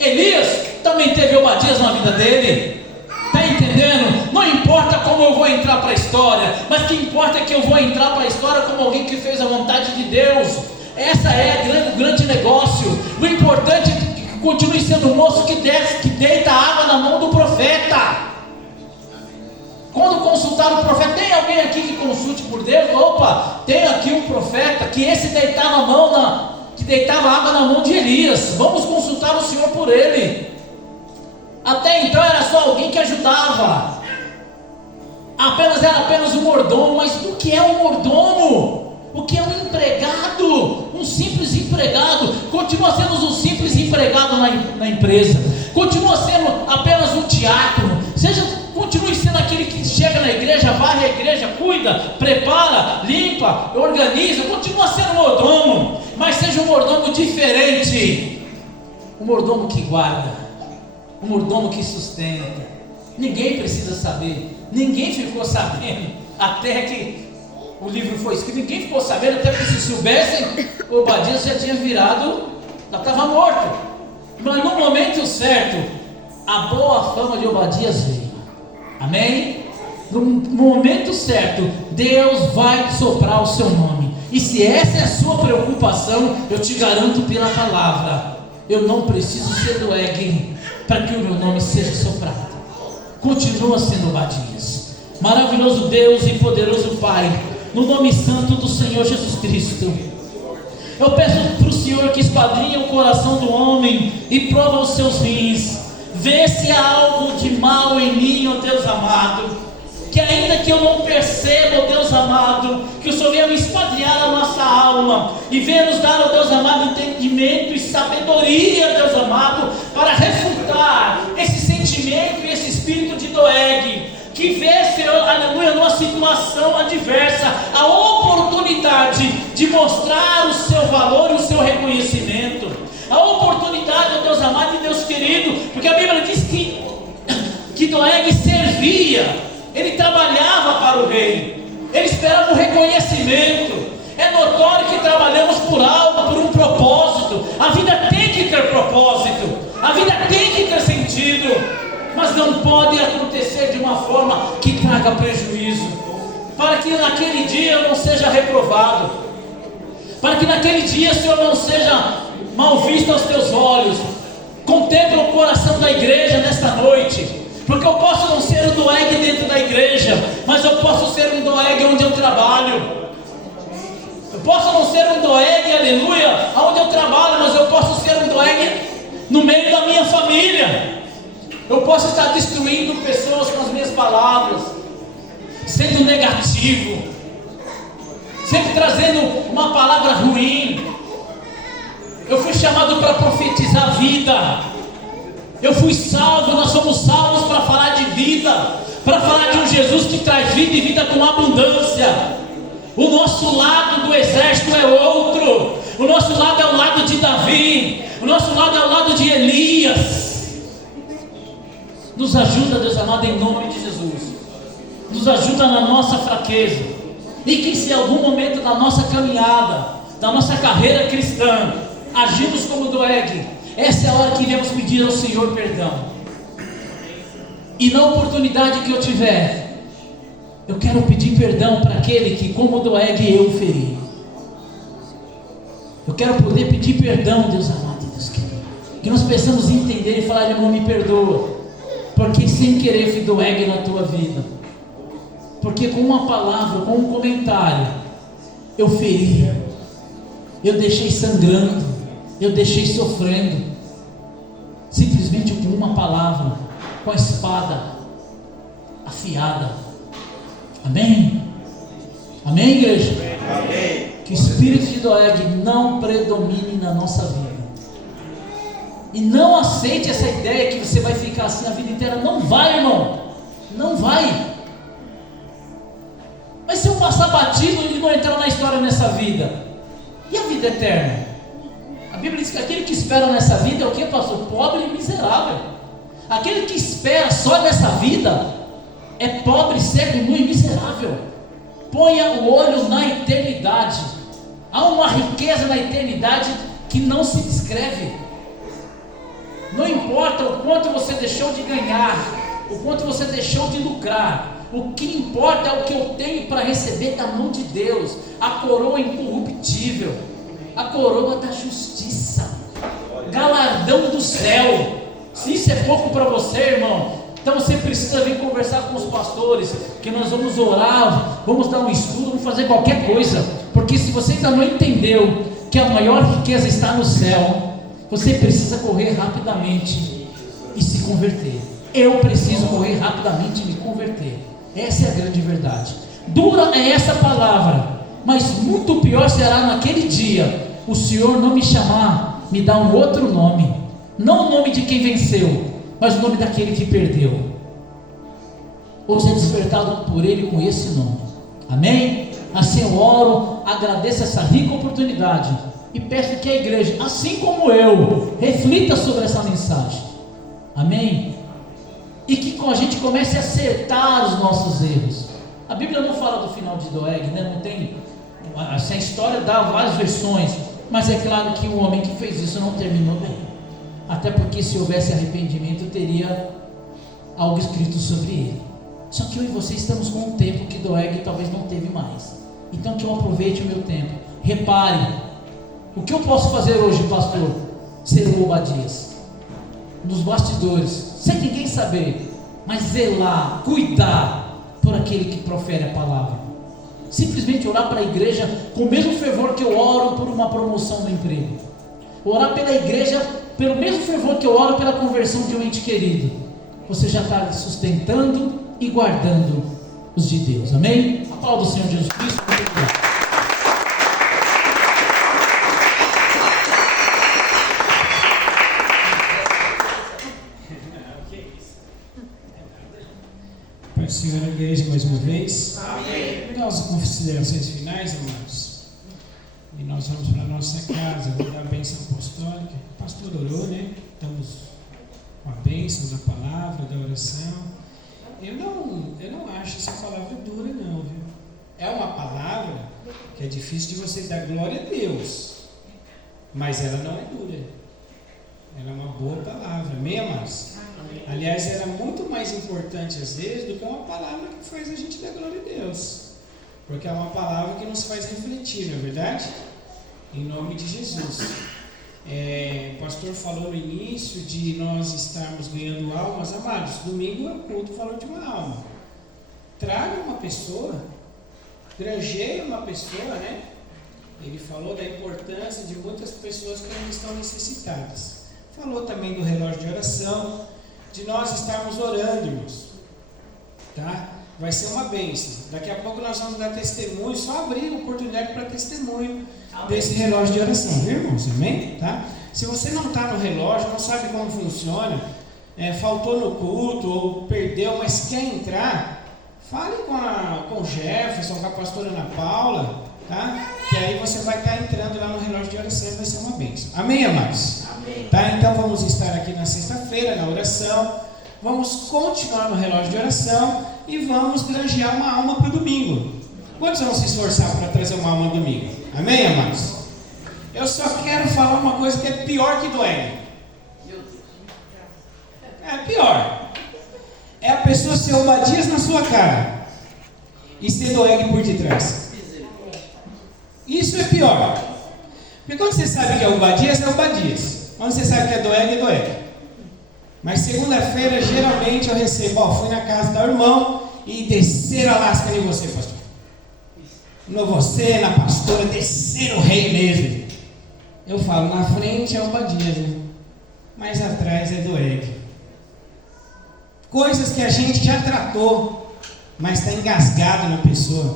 Elias também teve Obadias na vida dele. Está entendendo? Não importa como eu vou entrar para a história, mas o que importa é que eu vou entrar para a história como alguém que fez a vontade de Deus. Essa é o grande negócio. O importante é que continue sendo o moço que deita água na mão do profeta. Quando consultar o profeta, tem alguém aqui que consulte por Deus? Opa, tem aqui um profeta que esse deitava a mão que deitava água na mão de Elias. Vamos consultar o Senhor por ele. Até então era só alguém que ajudava. Era apenas um mordomo. Mas o que é um mordomo? O que é um empregado? Um simples empregado. Continua sendo um simples empregado na empresa. Continua sendo apenas um diácono. Continue sendo aquele que chega na igreja, varre a igreja, cuida, prepara, limpa, organiza. Continua sendo um mordomo. Mas seja um mordomo diferente. Um mordomo que guarda. Um mordomo que sustenta. Ninguém precisa saber. Ninguém ficou sabendo até que o livro foi escrito. Ninguém ficou sabendo, até que se soubessem, Obadias já tinha virado, já estava morto. Mas no momento certo, a boa fama de Obadias veio. Amém? No momento certo, Deus vai soprar o seu nome. E se essa é a sua preocupação, eu te garanto pela palavra, eu não preciso ser Doeg para que o meu nome seja soprado. Continua sendo Obadias. Maravilhoso Deus e poderoso Pai, no nome santo do Senhor Jesus Cristo, eu peço para o Senhor que esquadrinhe o coração do homem e prova os seus rins. Vê se há algo de mal em mim, ó Deus amado, que ainda que eu não perceba, ó Deus amado, que o Senhor venha me esquadrinhar a nossa alma e venha nos dar, ó Deus amado, entendimento e sabedoria, Deus amado, para refutar esse sentimento e esse espírito de Doeg, que vê, Senhor, aleluia, numa situação adversa, a oportunidade de mostrar o seu valor e o seu reconhecimento. A oportunidade, ó Deus amado e Deus querido, porque a Bíblia diz que Doeg servia, ele trabalhava para o rei, ele esperava o reconhecimento. É notório que trabalhamos por algo, por um propósito. A vida tem que ter propósito, a vida tem que ter sentido, mas não pode acontecer de uma forma que traga prejuízo, para que naquele dia eu não seja reprovado, para que naquele dia, Senhor, não seja mal visto aos teus olhos. Contempla o coração da igreja nesta noite, porque eu posso não ser um Doeg dentro da igreja, mas eu posso ser um Doeg onde eu trabalho. Eu posso não ser um Doeg, aleluia, onde eu trabalho, mas eu posso ser um Doeg no meio da minha família. Eu posso estar destruindo pessoas com as minhas palavras, sendo negativo, sempre trazendo uma palavra ruim. Eu fui chamado para profetizar a vida. Eu fui salvo, nós somos salvos para falar de vida, para falar de um Jesus que traz vida e vida com abundância. O nosso lado do exército é outro. O nosso lado é o lado de Davi. O nosso lado é o lado de Elias. Nos ajuda, Deus amado, em nome de Jesus. Nos ajuda na nossa fraqueza. E que se em algum momento da nossa caminhada, da nossa carreira cristã, agimos como Doeg, essa é a hora que viemos pedir ao Senhor perdão. E na oportunidade que eu tiver, eu quero pedir perdão para aquele que, como Doeg, eu feri. Eu quero poder pedir perdão, Deus amado, Deus querido, que nós possamos entender e falar: irmão, me perdoa, porque sem querer fui Doeg na tua vida, porque com uma palavra, com um comentário, eu feri, eu deixei sangrando, eu deixei sofrendo, simplesmente com uma palavra, com a espada afiada. Amém? Amém, igreja? Amém. Que o espírito de Doeg não predomine na nossa vida. E não aceite essa ideia que você vai ficar assim a vida inteira. Não vai, irmão. Não vai. Mas se eu passar batido e não entrar na história nessa vida, e a vida eterna? A Bíblia diz que aquele que espera nessa vida é o que, pastor? Pobre e miserável. Aquele que espera só nessa vida é pobre, cego, nu e miserável. Ponha o olho na eternidade. Há uma riqueza na eternidade que não se descreve. Não importa o quanto você deixou de ganhar, o quanto você deixou de lucrar, o que importa é o que eu tenho para receber da mão de Deus, a coroa incorruptível, a coroa da justiça, galardão do céu. Se isso é pouco para você, irmão, então você precisa vir conversar com os pastores, que nós vamos orar, vamos dar um estudo, vamos fazer qualquer coisa, porque se você ainda não entendeu que a maior riqueza está no céu, você precisa correr rapidamente e se converter. Eu preciso correr rapidamente e me converter. Essa é a grande verdade. Dura é essa palavra, mas muito pior será naquele dia o Senhor não me chamar, me dar um outro nome, não o nome de quem venceu, mas o nome daquele que perdeu, ou ser despertado por Ele com esse nome. Amém? Assim eu oro, agradeço essa rica oportunidade e peço que a igreja, assim como eu, reflita sobre essa mensagem. Amém? E que a gente comece a acertar os nossos erros. A Bíblia não fala do final de Doeg, né? Não tem, essa história dá várias versões, mas é claro que o homem que fez isso não terminou bem. Até porque se houvesse arrependimento, teria algo escrito sobre ele. Só que eu e você estamos com um tempo que Doeg talvez não teve mais. Então que eu aproveite o meu tempo. Repare, o que eu posso fazer hoje, pastor? Ser o Obadias, nos bastidores, sem ninguém saber, mas zelar, cuidar por aquele que profere a palavra. Simplesmente orar para a igreja com o mesmo fervor que eu oro por uma promoção no emprego. Orar pela igreja pelo mesmo fervor que eu oro pela conversão de um ente querido. Você já está sustentando e guardando os de Deus. Amém? Aplauda o Senhor Jesus Cristo. Muito obrigado. Pai do Senhor, a igreja mais uma vez. Amém. Nossas considerações finais, amados. E nós vamos para a nossa casa, vou dar a bênção apostólica. O pastor orou, né? Estamos com a bênção da palavra, da oração. Eu não acho essa palavra dura, não, viu? É uma palavra que é difícil de você dar glória a Deus, mas ela não é dura. Ela é uma boa palavra, amém, amados? Aliás, ela é muito mais importante às vezes do que uma palavra que faz a gente dar glória a Deus, porque é uma palavra que nos faz refletir, não é verdade? Em nome de Jesus. O pastor falou no início de nós estarmos ganhando almas. Amados, domingo é o culto, falou de uma alma. Traga uma pessoa, granjeie uma pessoa, né? Ele falou da importância de muitas pessoas que ainda estão necessitadas. Falou também do relógio de oração, de nós estarmos orando, irmãos, tá? Vai ser uma bênção. Daqui a pouco nós vamos dar testemunho, só abrir oportunidade para testemunho desse relógio de oração, viu, irmãos? Amém? Tá? Se você não está no relógio, não sabe como funciona, faltou no culto ou perdeu, mas quer entrar, fale com o Jefferson, com a pastora Ana Paula, tá? Que aí você vai estar entrando lá no relógio de oração e vai ser uma bênção. Amém, amados? Amém. Tá? Então vamos estar aqui na sexta-feira, na oração. Vamos continuar no relógio de oração e vamos granjear uma alma para o domingo. Quantos vão se esforçar para trazer uma alma no domingo? Amém, amados? Eu só quero falar uma coisa que é pior que doer. É pior. É a pessoa ser Obadias na sua cara e ser Doeg por detrás. Isso é pior. Porque quando você sabe que é Obadias, é Obadias. Quando você sabe que é Doeg, é Doeg. Mas segunda-feira, geralmente eu recebo, fui na casa do irmão e desceram a lasca em você, pastor. No você, na pastora, desceram o rei mesmo. Eu falo, na frente é Obadias, né? Mas atrás é Doeg. Coisas que a gente já tratou, mas está engasgado na pessoa.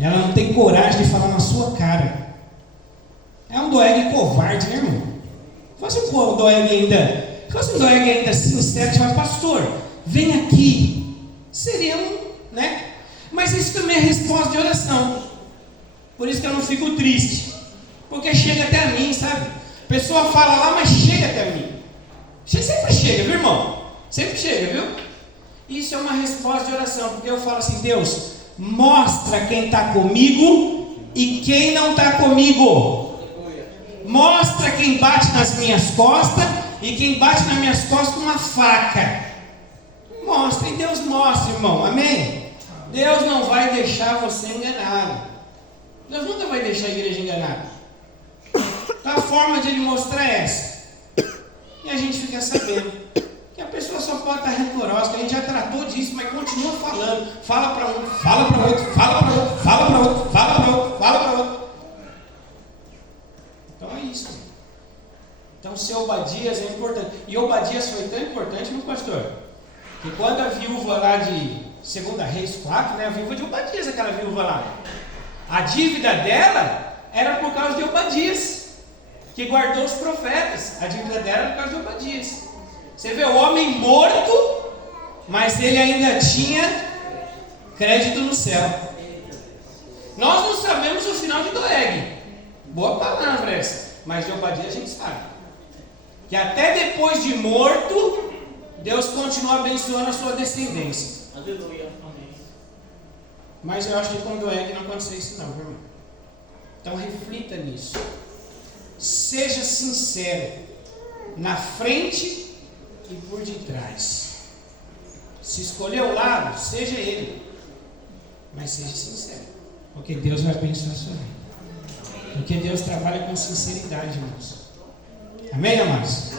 Ela não tem coragem de falar na sua cara. É um Doeg covarde, né, irmão? Fosse um Doeg ainda sincero, tipo, pastor, vem aqui. Seria né? Mas isso também é resposta de oração. Por isso que eu não fico triste. Porque chega até a mim, sabe? A pessoa fala lá, mas chega até a mim. Sempre chega, viu, irmão? Sempre chega, viu? Isso é uma resposta de oração. Porque eu falo assim, Deus, mostra quem está comigo e quem não está comigo. Mostra quem bate nas minhas costas e quem bate nas minhas costas com uma faca. Mostra, e Deus mostra, irmão, amém? Deus não vai deixar você enganado. Deus nunca vai deixar a igreja enganada. Então a forma de Ele mostrar é essa. E a gente fica sabendo que a pessoa só pode estar rancorosa, que a gente já tratou disso, mas continua falando. Fala para um, fala para outro, fala para outro, fala para outro, fala para outro, fala para outro. Então é isso. Então ser Obadias é importante. E Obadias foi tão importante, meu pastor, que quando a viúva lá de 2 Reis 4, né, a viúva de Obadias, aquela viúva lá, a dívida dela era por causa de Obadias, que guardou os profetas. A dívida dela era por causa de Obadias. Você vê, o homem morto, mas ele ainda tinha crédito no céu. Nós não sabemos o final de Doeg. Boa palavra essa. Mas de Obadias a gente sabe. Que até depois de morto, Deus continua abençoando a sua descendência. Aleluia, amém. Mas eu acho que com Doeg não aconteceu isso não, irmão. Então reflita nisso. Seja sincero, na frente e por detrás. Se escolher o lado, seja ele. Mas seja sincero, porque Deus vai abençoar a sua vida. Porque Deus trabalha com sinceridade, irmãos. Amém, amados?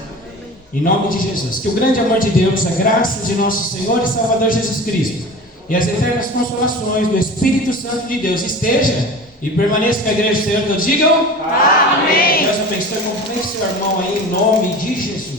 Em nome de Jesus. Que o grande amor de Deus, a graça de nosso Senhor e Salvador Jesus Cristo e as eternas consolações do Espírito Santo de Deus esteja e permaneça com a igreja do Senhor. Todos digam amém. Deus abençoe. Cumprimente seu irmão aí em nome de Jesus.